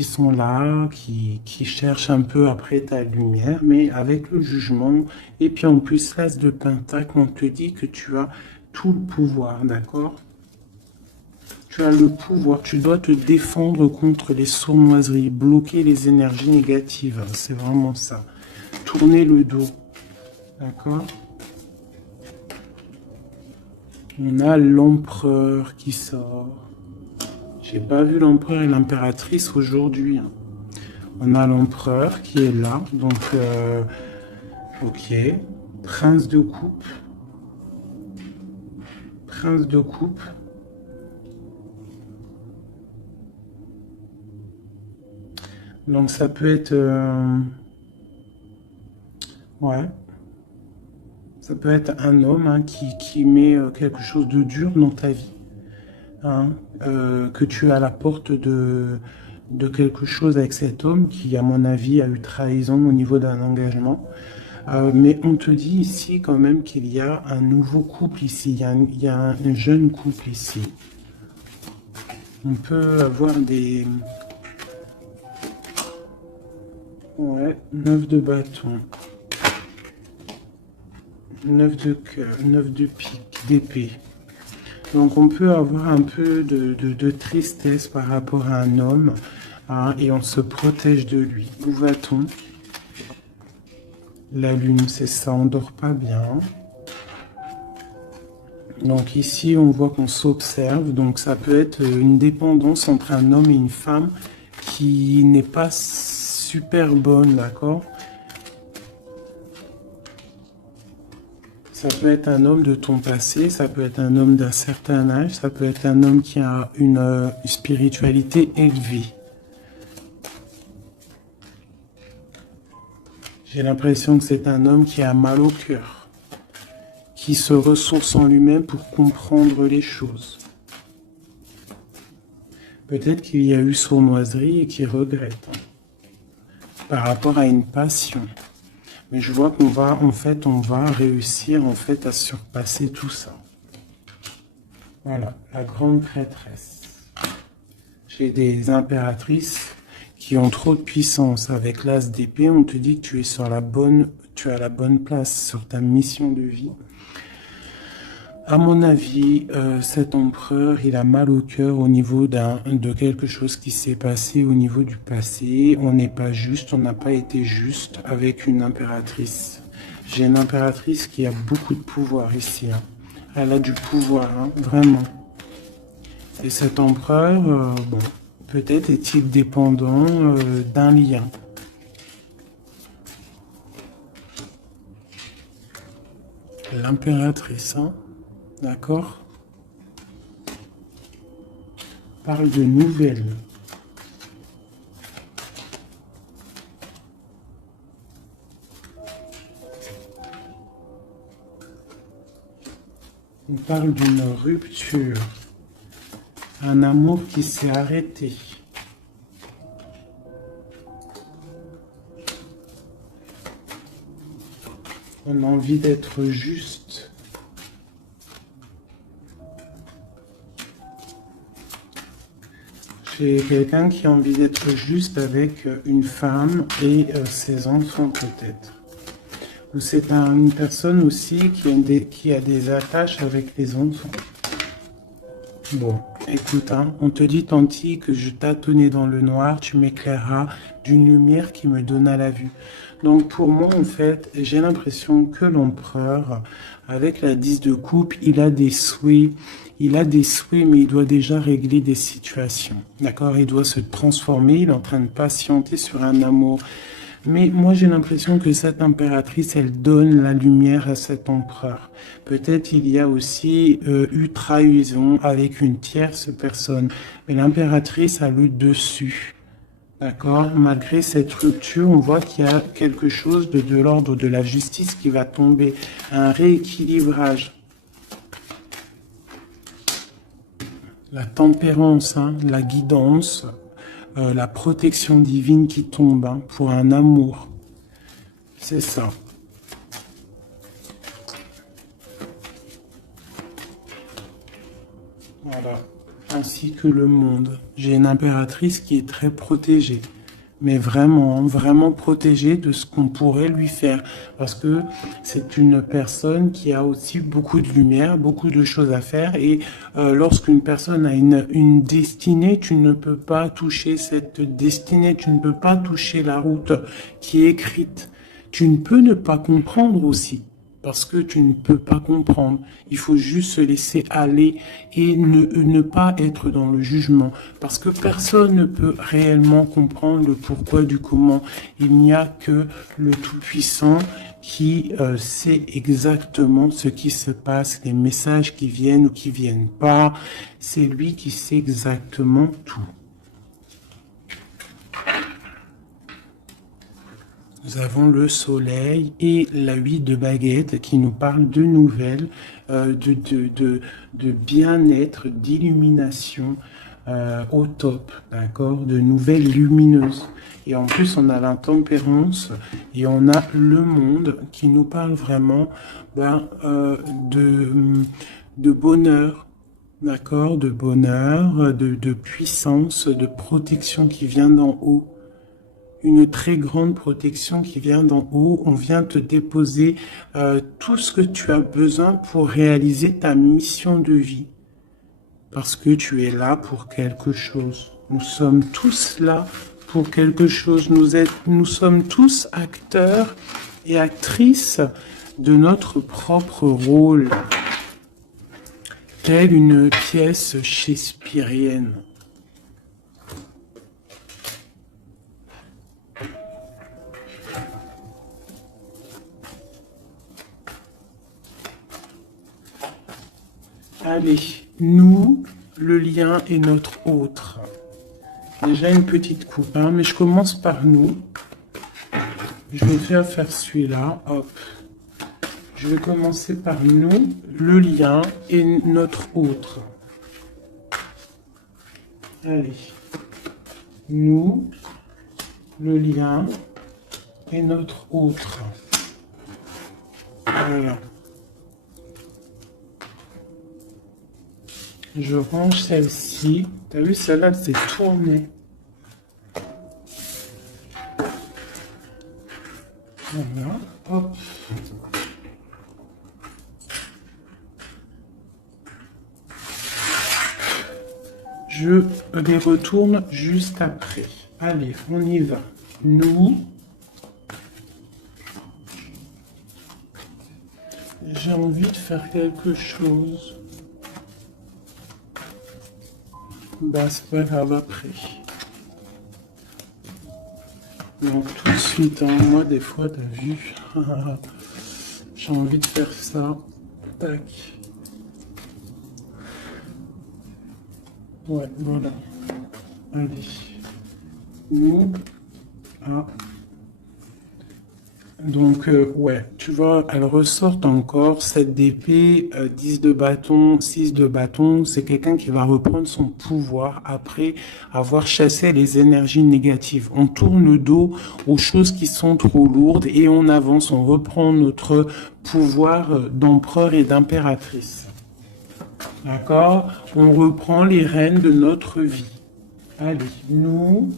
sont là, qui cherchent un peu après ta lumière, mais avec le jugement. Et puis en plus, l'as de pentacle, on te dit que tu as tout le pouvoir, d'accord? Tu as le pouvoir, tu dois te défendre contre les sournoiseries, bloquer les énergies négatives, c'est vraiment ça. Tourner le dos. D'accord? On a l'empereur qui sort. J'ai pas vu l'empereur et l'impératrice aujourd'hui. On a l'empereur qui est là. Donc, ok. Prince de coupe. Prince de coupe. Donc, ça peut être... ouais. Ça peut être un homme, hein, qui met quelque chose de dur dans ta vie, hein, que tu es à la porte de quelque chose avec cet homme qui, à mon avis, a eu trahison au niveau d'un engagement. Mais on te dit ici quand même qu'il y a un nouveau couple ici, il y a un jeune couple ici. On peut avoir des... Ouais, 9 de bâton. 9 de cœur, 9 de pique, d'épée. Donc on peut avoir un peu de tristesse par rapport à un homme, hein, et on se protège de lui. Où va-t-on? La lune, c'est ça, on dort pas bien. Donc ici, on voit qu'on s'observe. Donc ça peut être une dépendance entre un homme et une femme qui n'est pas super bonne, d'accord? Ça peut être un homme de ton passé, ça peut être un homme d'un certain âge, ça peut être un homme qui a une spiritualité élevée. J'ai l'impression que c'est un homme qui a mal au cœur, qui se ressource en lui-même pour comprendre les choses. Peut-être qu'il y a eu sournoiserie et qu'il regrette, hein, par rapport à une passion. Mais je vois qu'on va, en fait, on va réussir, en fait, à surpasser tout ça. Voilà, la grande prêtresse. J'ai des impératrices qui ont trop de puissance. Avec l'as d'épée, on te dit que tu es sur tu as la bonne place sur ta mission de vie. À mon avis, cet empereur, il a mal au cœur au niveau de quelque chose qui s'est passé au niveau du passé. On n'est pas juste, on n'a pas été juste avec une impératrice. J'ai une impératrice qui a beaucoup de pouvoir ici, hein. Elle a du pouvoir, hein, vraiment. Et cet empereur, bon, peut-être est-il dépendant d'un lien. L'impératrice, hein. D'accord? On parle de nouvelles. On parle d'une rupture. Un amour qui s'est arrêté. On a envie d'être juste. J'ai quelqu'un qui a envie d'être juste avec une femme et ses enfants peut-être. Ou c'est une personne aussi qui a des attaches avec les enfants. Bon, écoute, hein, on te dit Tanti que je tâtonnais dans le noir, tu m'éclaireras d'une lumière qui me donna la vue. Donc pour moi, en fait, j'ai l'impression que l'empereur, avec la 10 de coupe, il a des souhaits, mais il doit déjà régler des situations. D'accord? Il doit se transformer, il est en train de patienter sur un amour. Mais moi, j'ai l'impression que cette impératrice, elle donne la lumière à cet empereur. Peut-être il y a aussi eu trahison avec une tierce personne. Mais l'impératrice a le dessus. D'accord? Malgré cette rupture, on voit qu'il y a quelque chose de l'ordre de la justice qui va tomber. Un rééquilibrage. La tempérance, hein, la guidance, la protection divine qui tombe hein, pour un amour. C'est ça. Voilà. Ainsi que le monde. J'ai une impératrice qui est très protégée. Mais vraiment, vraiment protégée de ce qu'on pourrait lui faire. Parce que c'est une personne qui a aussi beaucoup de lumière, beaucoup de choses à faire. Et lorsqu'une personne a une destinée, tu ne peux pas toucher cette destinée. Tu ne peux pas toucher la route qui est écrite. Tu ne peux ne pas comprendre aussi. Parce que tu ne peux pas comprendre. Il faut juste se laisser aller et ne pas être dans le jugement. Parce que personne ne peut réellement comprendre le pourquoi du comment. Il n'y a que le Tout-Puissant qui sait exactement ce qui se passe, les messages qui viennent ou qui viennent pas. C'est lui qui sait exactement tout. Nous avons le soleil et la 8 de baguette qui nous parle de nouvelles, de bien-être, d'illumination au top, d'accord, de nouvelles lumineuses. Et en plus, on a l'intempérance et on a le monde qui nous parle vraiment de bonheur, d'accord, de bonheur, de puissance, de protection qui vient d'en haut. Une très grande protection qui vient d'en haut. On vient te déposer tout ce que tu as besoin pour réaliser ta mission de vie. Parce que tu es là pour quelque chose. Nous sommes tous là pour quelque chose. Nous sommes tous acteurs et actrices de notre propre rôle. Telle une pièce shakespearienne. Allez, nous, le lien est notre autre. Déjà une petite coupe, hein, mais je commence par nous. Je vais faire celui-là, hop. Je vais commencer par nous, le lien et notre autre. Allez, nous, le lien et notre autre. Voilà. Je range celle-ci. T'as vu, celle-là, c'est tourné. Voilà. Hop. Je les retourne juste après. Allez, on y va. Nous. J'ai envie de faire quelque chose. Bah, c'est pas grave après. Donc tout de suite, hein, moi des fois, t'as vu, j'ai envie de faire ça. Tac. Ouais, voilà. Allez. Nous, ah. Donc, ouais, tu vois, elle ressort encore 7 d'épée, 10 de bâton, 6 de bâton. C'est quelqu'un qui va reprendre son pouvoir après avoir chassé les énergies négatives. On tourne le dos aux choses qui sont trop lourdes et on avance, on reprend notre pouvoir d'empereur et d'impératrice. D'accord? On reprend les rênes de notre vie. Allez, nous,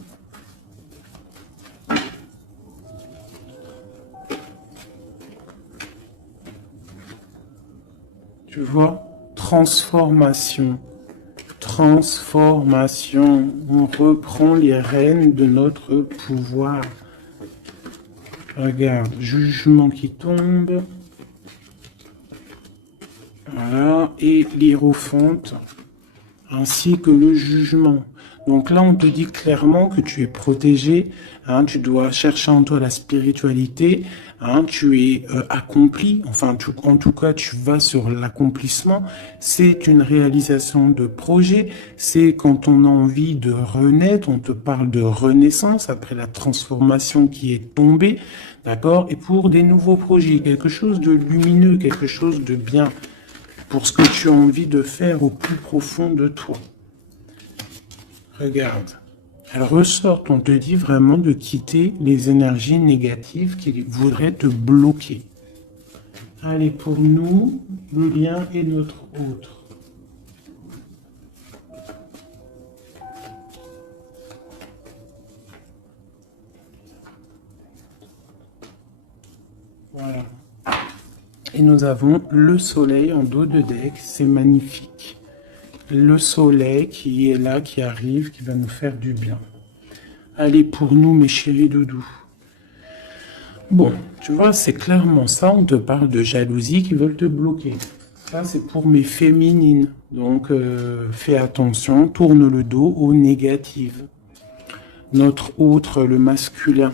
tu vois, transformation. Transformation. On reprend les rênes de notre pouvoir. Regarde, jugement qui tombe. Voilà, et l'hiérophante, ainsi que le jugement. Donc là, on te dit clairement que tu es protégé, hein, tu dois chercher en toi la spiritualité, hein, tu es accompli, enfin, en tout cas, tu vas sur l'accomplissement. C'est une réalisation de projet, c'est quand on a envie de renaître, on te parle de renaissance après la transformation qui est tombée, d'accord? Et pour des nouveaux projets, quelque chose de lumineux, quelque chose de bien, pour ce que tu as envie de faire au plus profond de toi. Regarde, elle ressort, on te dit vraiment de quitter les énergies négatives qui voudraient te bloquer. Allez, pour nous, le lien est notre autre. Voilà. Et nous avons le soleil en dos de deck, c'est magnifique. Le soleil qui est là, qui arrive, qui va nous faire du bien. Allez, pour nous, mes chéris doudous. Bon, tu vois, c'est clairement ça, on te parle de jalousie qui veulent te bloquer. Ça, c'est pour mes féminines. Donc, fais attention, tourne le dos aux négatives. Notre autre, le masculin.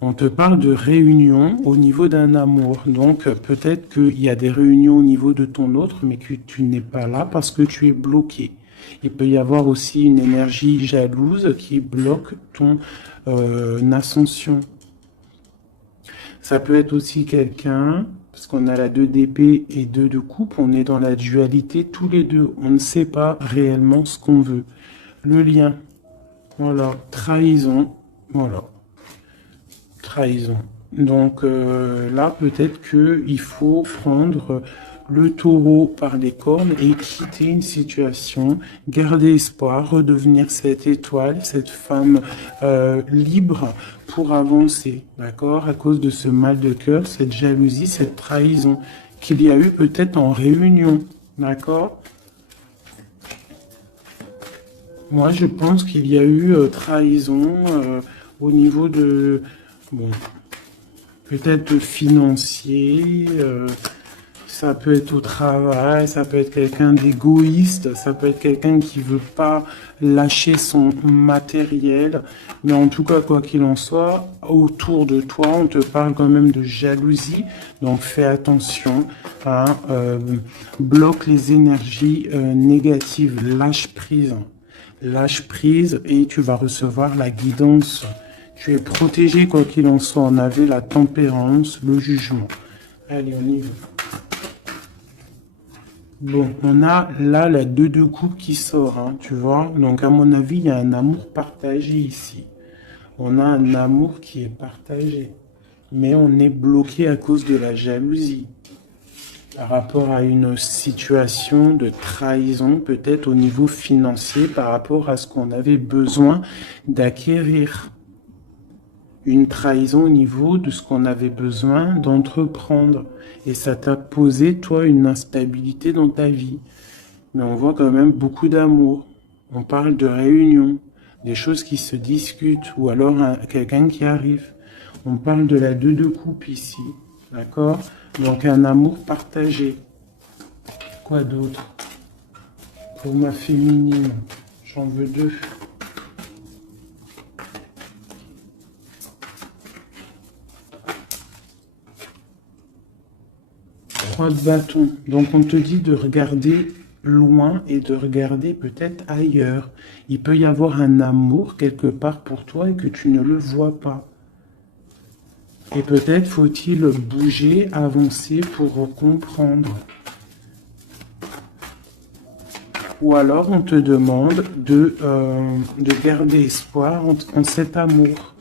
On te parle de réunion au niveau d'un amour. Donc, peut-être qu'il y a des réunions au niveau de ton autre, mais que tu n'es pas là parce que tu es bloqué. Il peut y avoir aussi une énergie jalouse qui bloque ton ascension. Ça peut être aussi quelqu'un, parce qu'on a la 2 d'épée et 2 de coupe, on est dans la dualité tous les deux. On ne sait pas réellement ce qu'on veut. Le lien, voilà, trahison, voilà. Trahison. Donc là, peut-être qu'il faut prendre le taureau par les cornes et quitter une situation, garder espoir, redevenir cette étoile, cette femme libre pour avancer, d'accord? À cause de ce mal de cœur, cette jalousie, cette trahison qu'il y a eu peut-être en réunion, d'accord? Moi, je pense qu'il y a eu trahison au niveau de... Bon, peut-être financier, ça peut être au travail, ça peut être quelqu'un d'égoïste, ça peut être quelqu'un qui veut pas lâcher son matériel. Mais en tout cas, quoi qu'il en soit, autour de toi, on te parle quand même de jalousie. Donc fais attention, hein, bloque les énergies négatives, lâche prise. Lâche prise et tu vas recevoir la guidance. Tu es protégé quoi qu'il en soit. On avait la tempérance, le jugement. Allez, on y va. Bon, on a là la 2 de coupe qui sort, hein, tu vois. Donc à mon avis, il y a un amour partagé ici. On a un amour qui est partagé. Mais on est bloqué à cause de la jalousie. Par rapport à une situation de trahison, peut-être au niveau financier, par rapport à ce qu'on avait besoin d'acquérir. Une trahison au niveau de ce qu'on avait besoin d'entreprendre. Et ça t'a posé, toi, une instabilité dans ta vie. Mais on voit quand même beaucoup d'amour. On parle de réunion, des choses qui se discutent, ou alors quelqu'un qui arrive. On parle de la 2 de coupe ici. D'accord? Donc un amour partagé. Quoi d'autre? Pour ma féminine, j'en veux 2. 3 de bâton. Donc on te dit de regarder loin et de regarder peut-être ailleurs. Il peut y avoir un amour quelque part pour toi et que tu ne le vois pas. Et peut-être faut-il bouger, avancer pour comprendre. Ou alors on te demande de garder espoir en cet amour.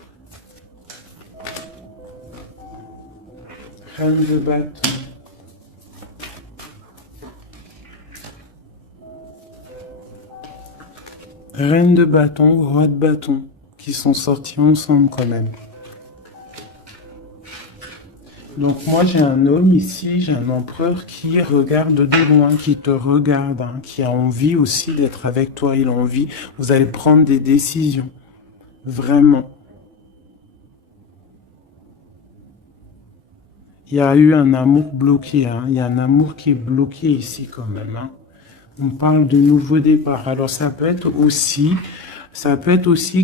Reine de bâton. Reine de bâton, roi de bâton, qui sont sortis ensemble quand même. Donc moi j'ai un homme ici, j'ai un empereur qui regarde de loin, qui te regarde, hein, qui a envie aussi d'être avec toi, il a envie, vous allez prendre des décisions, vraiment. Il y a eu un amour bloqué, hein, il y a un amour qui est bloqué ici quand même, hein. On parle de nouveau départ, alors ça peut être aussi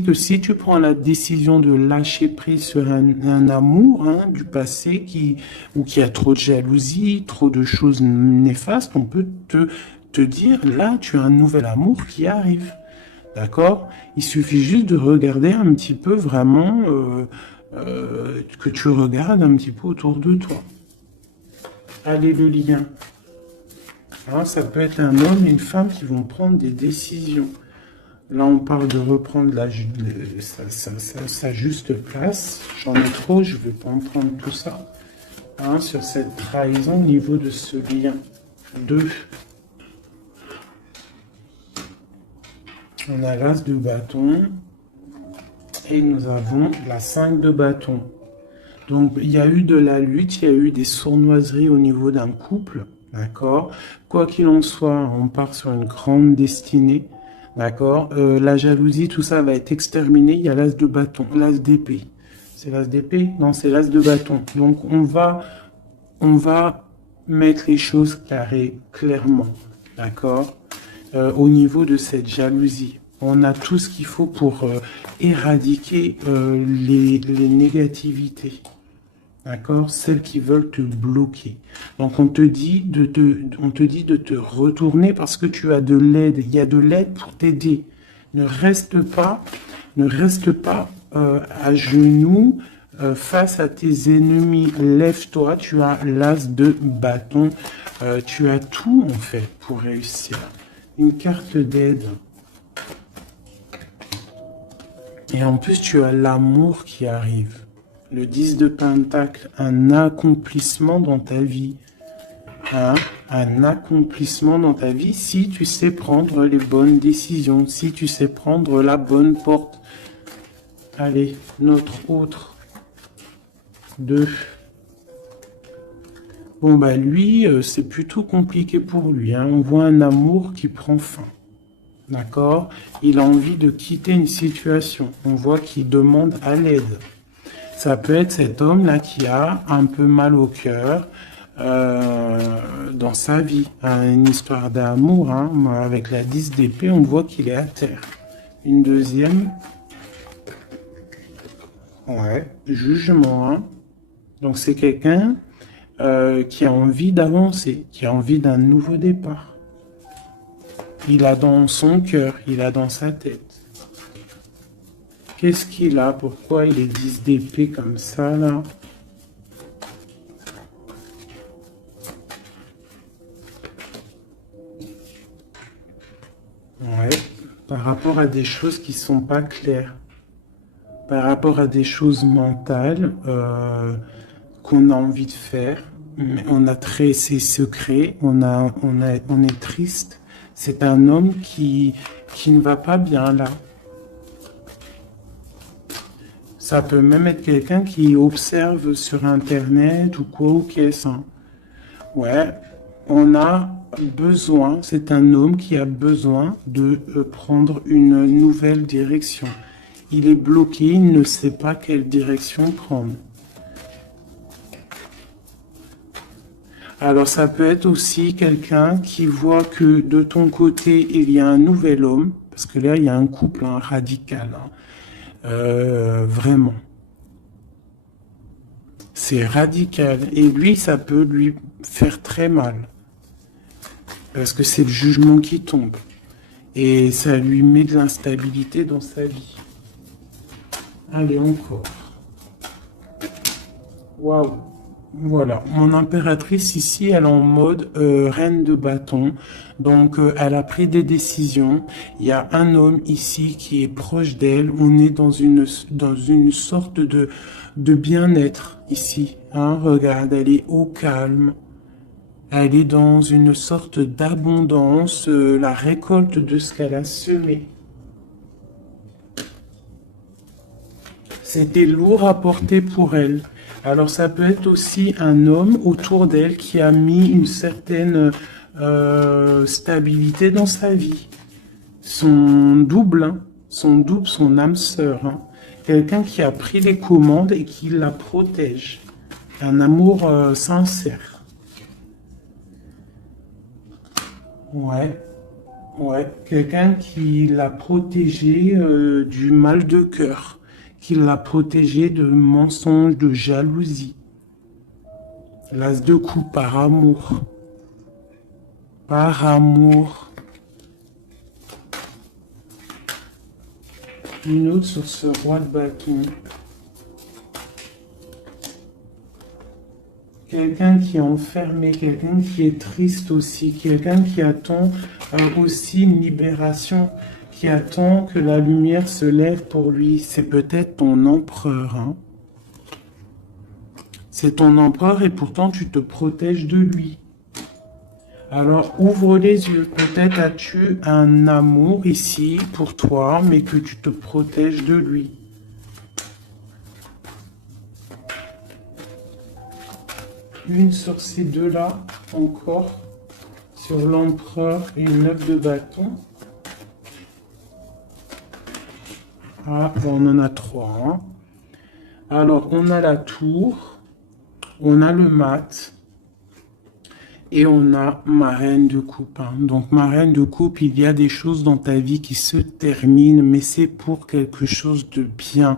que si tu prends la décision de lâcher prise sur un amour, hein, du passé ou qui a trop de jalousie, trop de choses néfastes, on peut te dire, là, tu as un nouvel amour qui arrive. D'accord? Il suffit juste de regarder un petit peu vraiment, que tu regardes un petit peu autour de toi. Allez, le lien. Hein, ça peut être un homme et une femme qui vont prendre des décisions. Là, on parle de reprendre sa juste place. J'en ai trop, je ne vais pas en prendre tout ça. Hein, sur cette trahison au niveau de ce lien. 2. On a l'as de bâton. Et nous avons la 5 de bâton. Donc, il y a eu de la lutte, il y a eu des sournoiseries au niveau d'un couple. D'accord? Quoi qu'il en soit, on part sur une grande destinée. D'accord? La jalousie, tout ça va être exterminé. Il y a l'as de bâton, l'as d'épée. C'est l'as d'épée? Non, c'est l'as de bâton. Donc, on va mettre les choses carrées, clairement. D'accord? Au niveau de cette jalousie. On a tout ce qu'il faut pour éradiquer les négativités. D'accord? Celles qui veulent te bloquer. Donc, on te dit de te retourner parce que tu as de l'aide. Il y a de l'aide pour t'aider. Ne reste pas à genoux face à tes ennemis. Lève-toi, tu as l'as de bâton. Tu as tout, en fait, pour réussir. Une carte d'aide. Et en plus, tu as l'amour qui arrive. Le 10 de Pentacle, un accomplissement dans ta vie. Hein? Un accomplissement dans ta vie si tu sais prendre les bonnes décisions, si tu sais prendre la bonne porte. Allez, notre autre. 2. Bon, bah lui, c'est plutôt compliqué pour lui. Hein? On voit un amour qui prend fin. D'accord? Il a envie de quitter une situation. On voit qu'il demande à l'aide. Ça peut être cet homme-là qui a un peu mal au cœur dans sa vie. Une histoire d'amour. Hein. Avec la 10 d'épée, on voit qu'il est à terre. Une deuxième. Ouais, jugement. Hein. Donc c'est quelqu'un qui a envie d'avancer, qui a envie d'un nouveau départ. Il a dans son cœur, il a dans sa tête. Qu'est-ce qu'il a? Pourquoi il est 10 d'épée comme ça, là? Ouais, par rapport à des choses qui sont pas claires. Par rapport à des choses mentales qu'on a envie de faire. Mais on a ses secrets, on est triste. C'est un homme qui ne va pas bien, là. Ça peut même être quelqu'un qui observe sur Internet ou quoi ou qu'est-ce. Hein. Ouais, on a besoin, c'est un homme qui a besoin de prendre une nouvelle direction. Il est bloqué, il ne sait pas quelle direction prendre. Alors ça peut être aussi quelqu'un qui voit que de ton côté, il y a un nouvel homme, parce que là, il y a un couple radical. Hein. Vraiment. C'est radical. Et lui, ça peut lui faire très mal. parce que c'est le jugement qui tombe. Et ça lui met de l'instabilité dans sa vie. Allez, encore. Waouh. Voilà, mon impératrice ici, elle est en mode reine de bâton. Donc, elle a pris des décisions. Il y a un homme ici qui est proche d'elle. On est dans une sorte de bien-être ici. Hein, regarde, elle est au calme. Elle est dans une sorte d'abondance, la récolte de ce qu'elle a semé. C'était lourd à porter pour elle. Alors ça peut être aussi un homme autour d'elle qui a mis une certaine stabilité dans sa vie. Son double, hein, son âme sœur. Hein. Quelqu'un qui a pris les commandes et qui la protège. Un amour sincère. Ouais, ouais. Quelqu'un qui l'a protégé du mal de cœur. Qui l'a protégé de mensonges, de jalousie. L'as de coupe par amour. Par amour. Une autre sur ce roi de bâton. Quelqu'un qui est enfermé, quelqu'un qui est triste aussi, quelqu'un qui attend aussi une libération, qui attend que la lumière se lève pour lui. C'est peut-être ton empereur. Hein. C'est ton empereur et pourtant tu te protèges de lui. Alors ouvre les yeux. Peut-être as-tu un amour ici pour toi, mais que tu te protèges de lui. Une sur ces deux-là, encore. Sur l'empereur et une 9 de bâton. Ah, bon, on en a 3. Hein. Alors, on a la tour, on a le mat, et on a ma reine de coupe. Hein. Donc, ma reine de coupe, il y a des choses dans ta vie qui se terminent, mais c'est pour quelque chose de bien.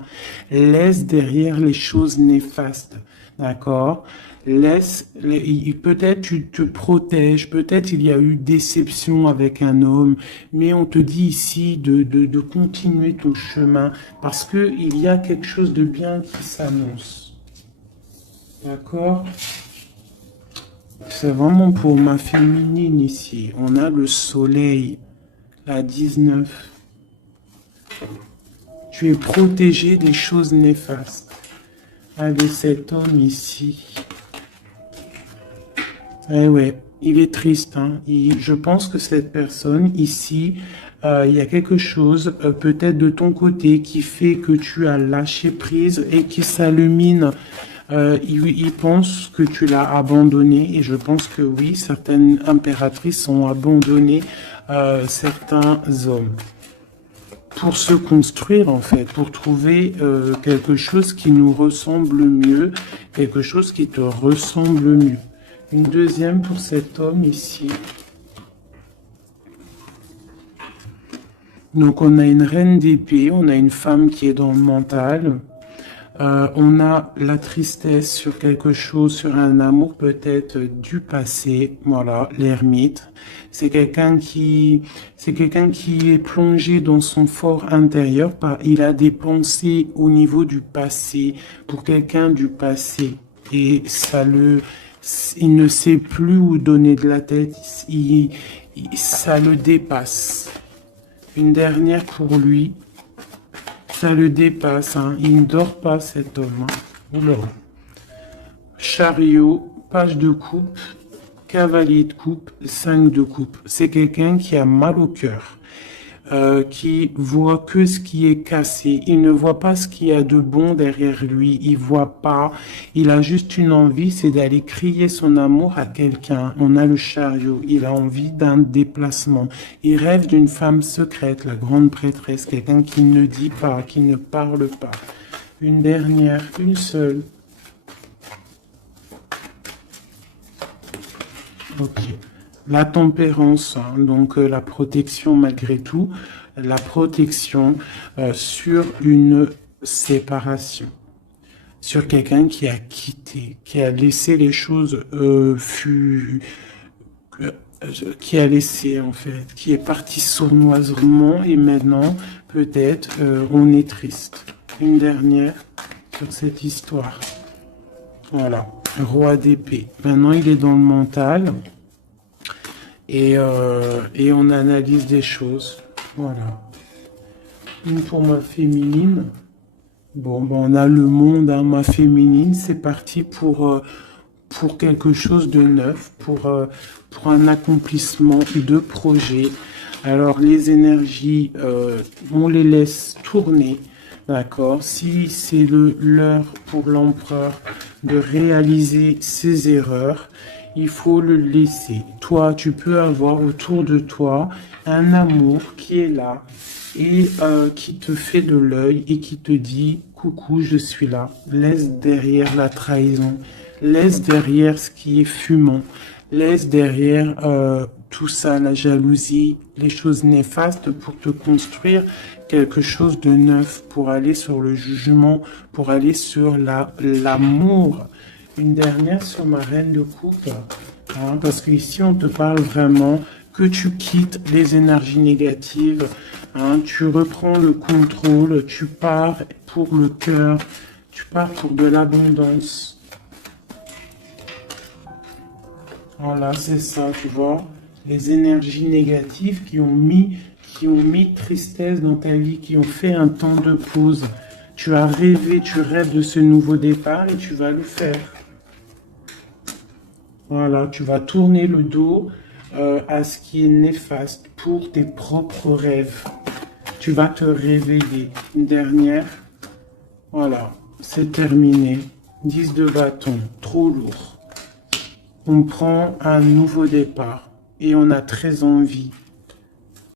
Laisse derrière les choses néfastes, d'accord? Peut-être tu te protèges, peut-être il y a eu déception avec un homme, mais on te dit ici de continuer ton chemin parce que il y a quelque chose de bien qui s'annonce. D'accord? C'est vraiment pour ma féminine ici. On a le soleil, la 19. Tu es protégé des choses néfastes. Avec cet homme ici. Eh ouais, il est triste. Hein. Je pense que cette personne ici, il y a quelque chose peut-être de ton côté qui fait que tu as lâché prise et qui s'illumine. Il pense que tu l'as abandonné et je pense que oui, certaines impératrices ont abandonné certains hommes pour se construire en fait, pour trouver quelque chose qui nous ressemble mieux, quelque chose qui te ressemble mieux. Une deuxième pour cet homme ici. Donc on a une reine d'épée, on a une femme qui est dans le mental. On a la tristesse sur quelque chose, sur un amour peut-être du passé. Voilà, l'ermite. C'est quelqu'un qui est plongé dans son fort intérieur. Il a des pensées au niveau du passé, pour quelqu'un du passé. Et il ne sait plus où donner de la tête. Ça le dépasse. Une dernière pour lui. Ça le dépasse, hein. Il ne dort pas cet homme. Hein. Oula. Chariot, page de coupe, cavalier de coupe, 5 de coupe. C'est quelqu'un qui a mal au cœur, qui voit que ce qui est cassé. Il ne voit pas ce qu'il y a de bon derrière lui. Il voit pas. Il a juste une envie, c'est d'aller crier son amour à quelqu'un. On a le chariot. Il a envie d'un déplacement. Il rêve d'une femme secrète, la grande prêtresse, quelqu'un qui ne dit pas, qui ne parle pas. Une dernière, une seule. Ok. La tempérance, hein, donc la protection malgré tout, la protection sur une séparation, sur quelqu'un qui a quitté, qui a laissé les choses qui a laissé en fait, qui est parti sournoisement et maintenant peut-être on est triste. Une dernière sur cette histoire. Voilà, roi d'épée. Maintenant il est dans le mental et on analyse des choses. Voilà. Une pour ma féminine. Bon, ben on a le monde, hein, ma féminine, c'est parti pour quelque chose de neuf, pour un accomplissement de projet. Alors les énergies, on les laisse tourner, d'accord? Si c'est l'heure pour l'empereur de réaliser ses erreurs, il faut le laisser. Toi, tu peux avoir autour de toi un amour qui est là et qui te fait de l'œil et qui te dit coucou, je suis là. Laisse derrière la trahison, laisse derrière ce qui est fumant, laisse derrière tout ça, la jalousie, les choses néfastes pour te construire quelque chose de neuf, pour aller sur le jugement, pour aller sur l'amour. Une dernière sur ma reine de coupe, hein, parce qu'ici on te parle vraiment que tu quittes les énergies négatives, hein, tu reprends le contrôle, tu pars pour le cœur, tu pars pour de l'abondance. Voilà, c'est ça, tu vois, les énergies négatives qui ont mis tristesse dans ta vie, qui ont fait un temps de pause. Tu as rêvé, tu rêves de ce nouveau départ et tu vas le faire. Voilà, tu vas tourner le dos à ce qui est néfaste pour tes propres rêves. Tu vas te réveiller. Une dernière. Voilà, c'est terminé. 10 de bâton, trop lourd. On prend un nouveau départ et on a très envie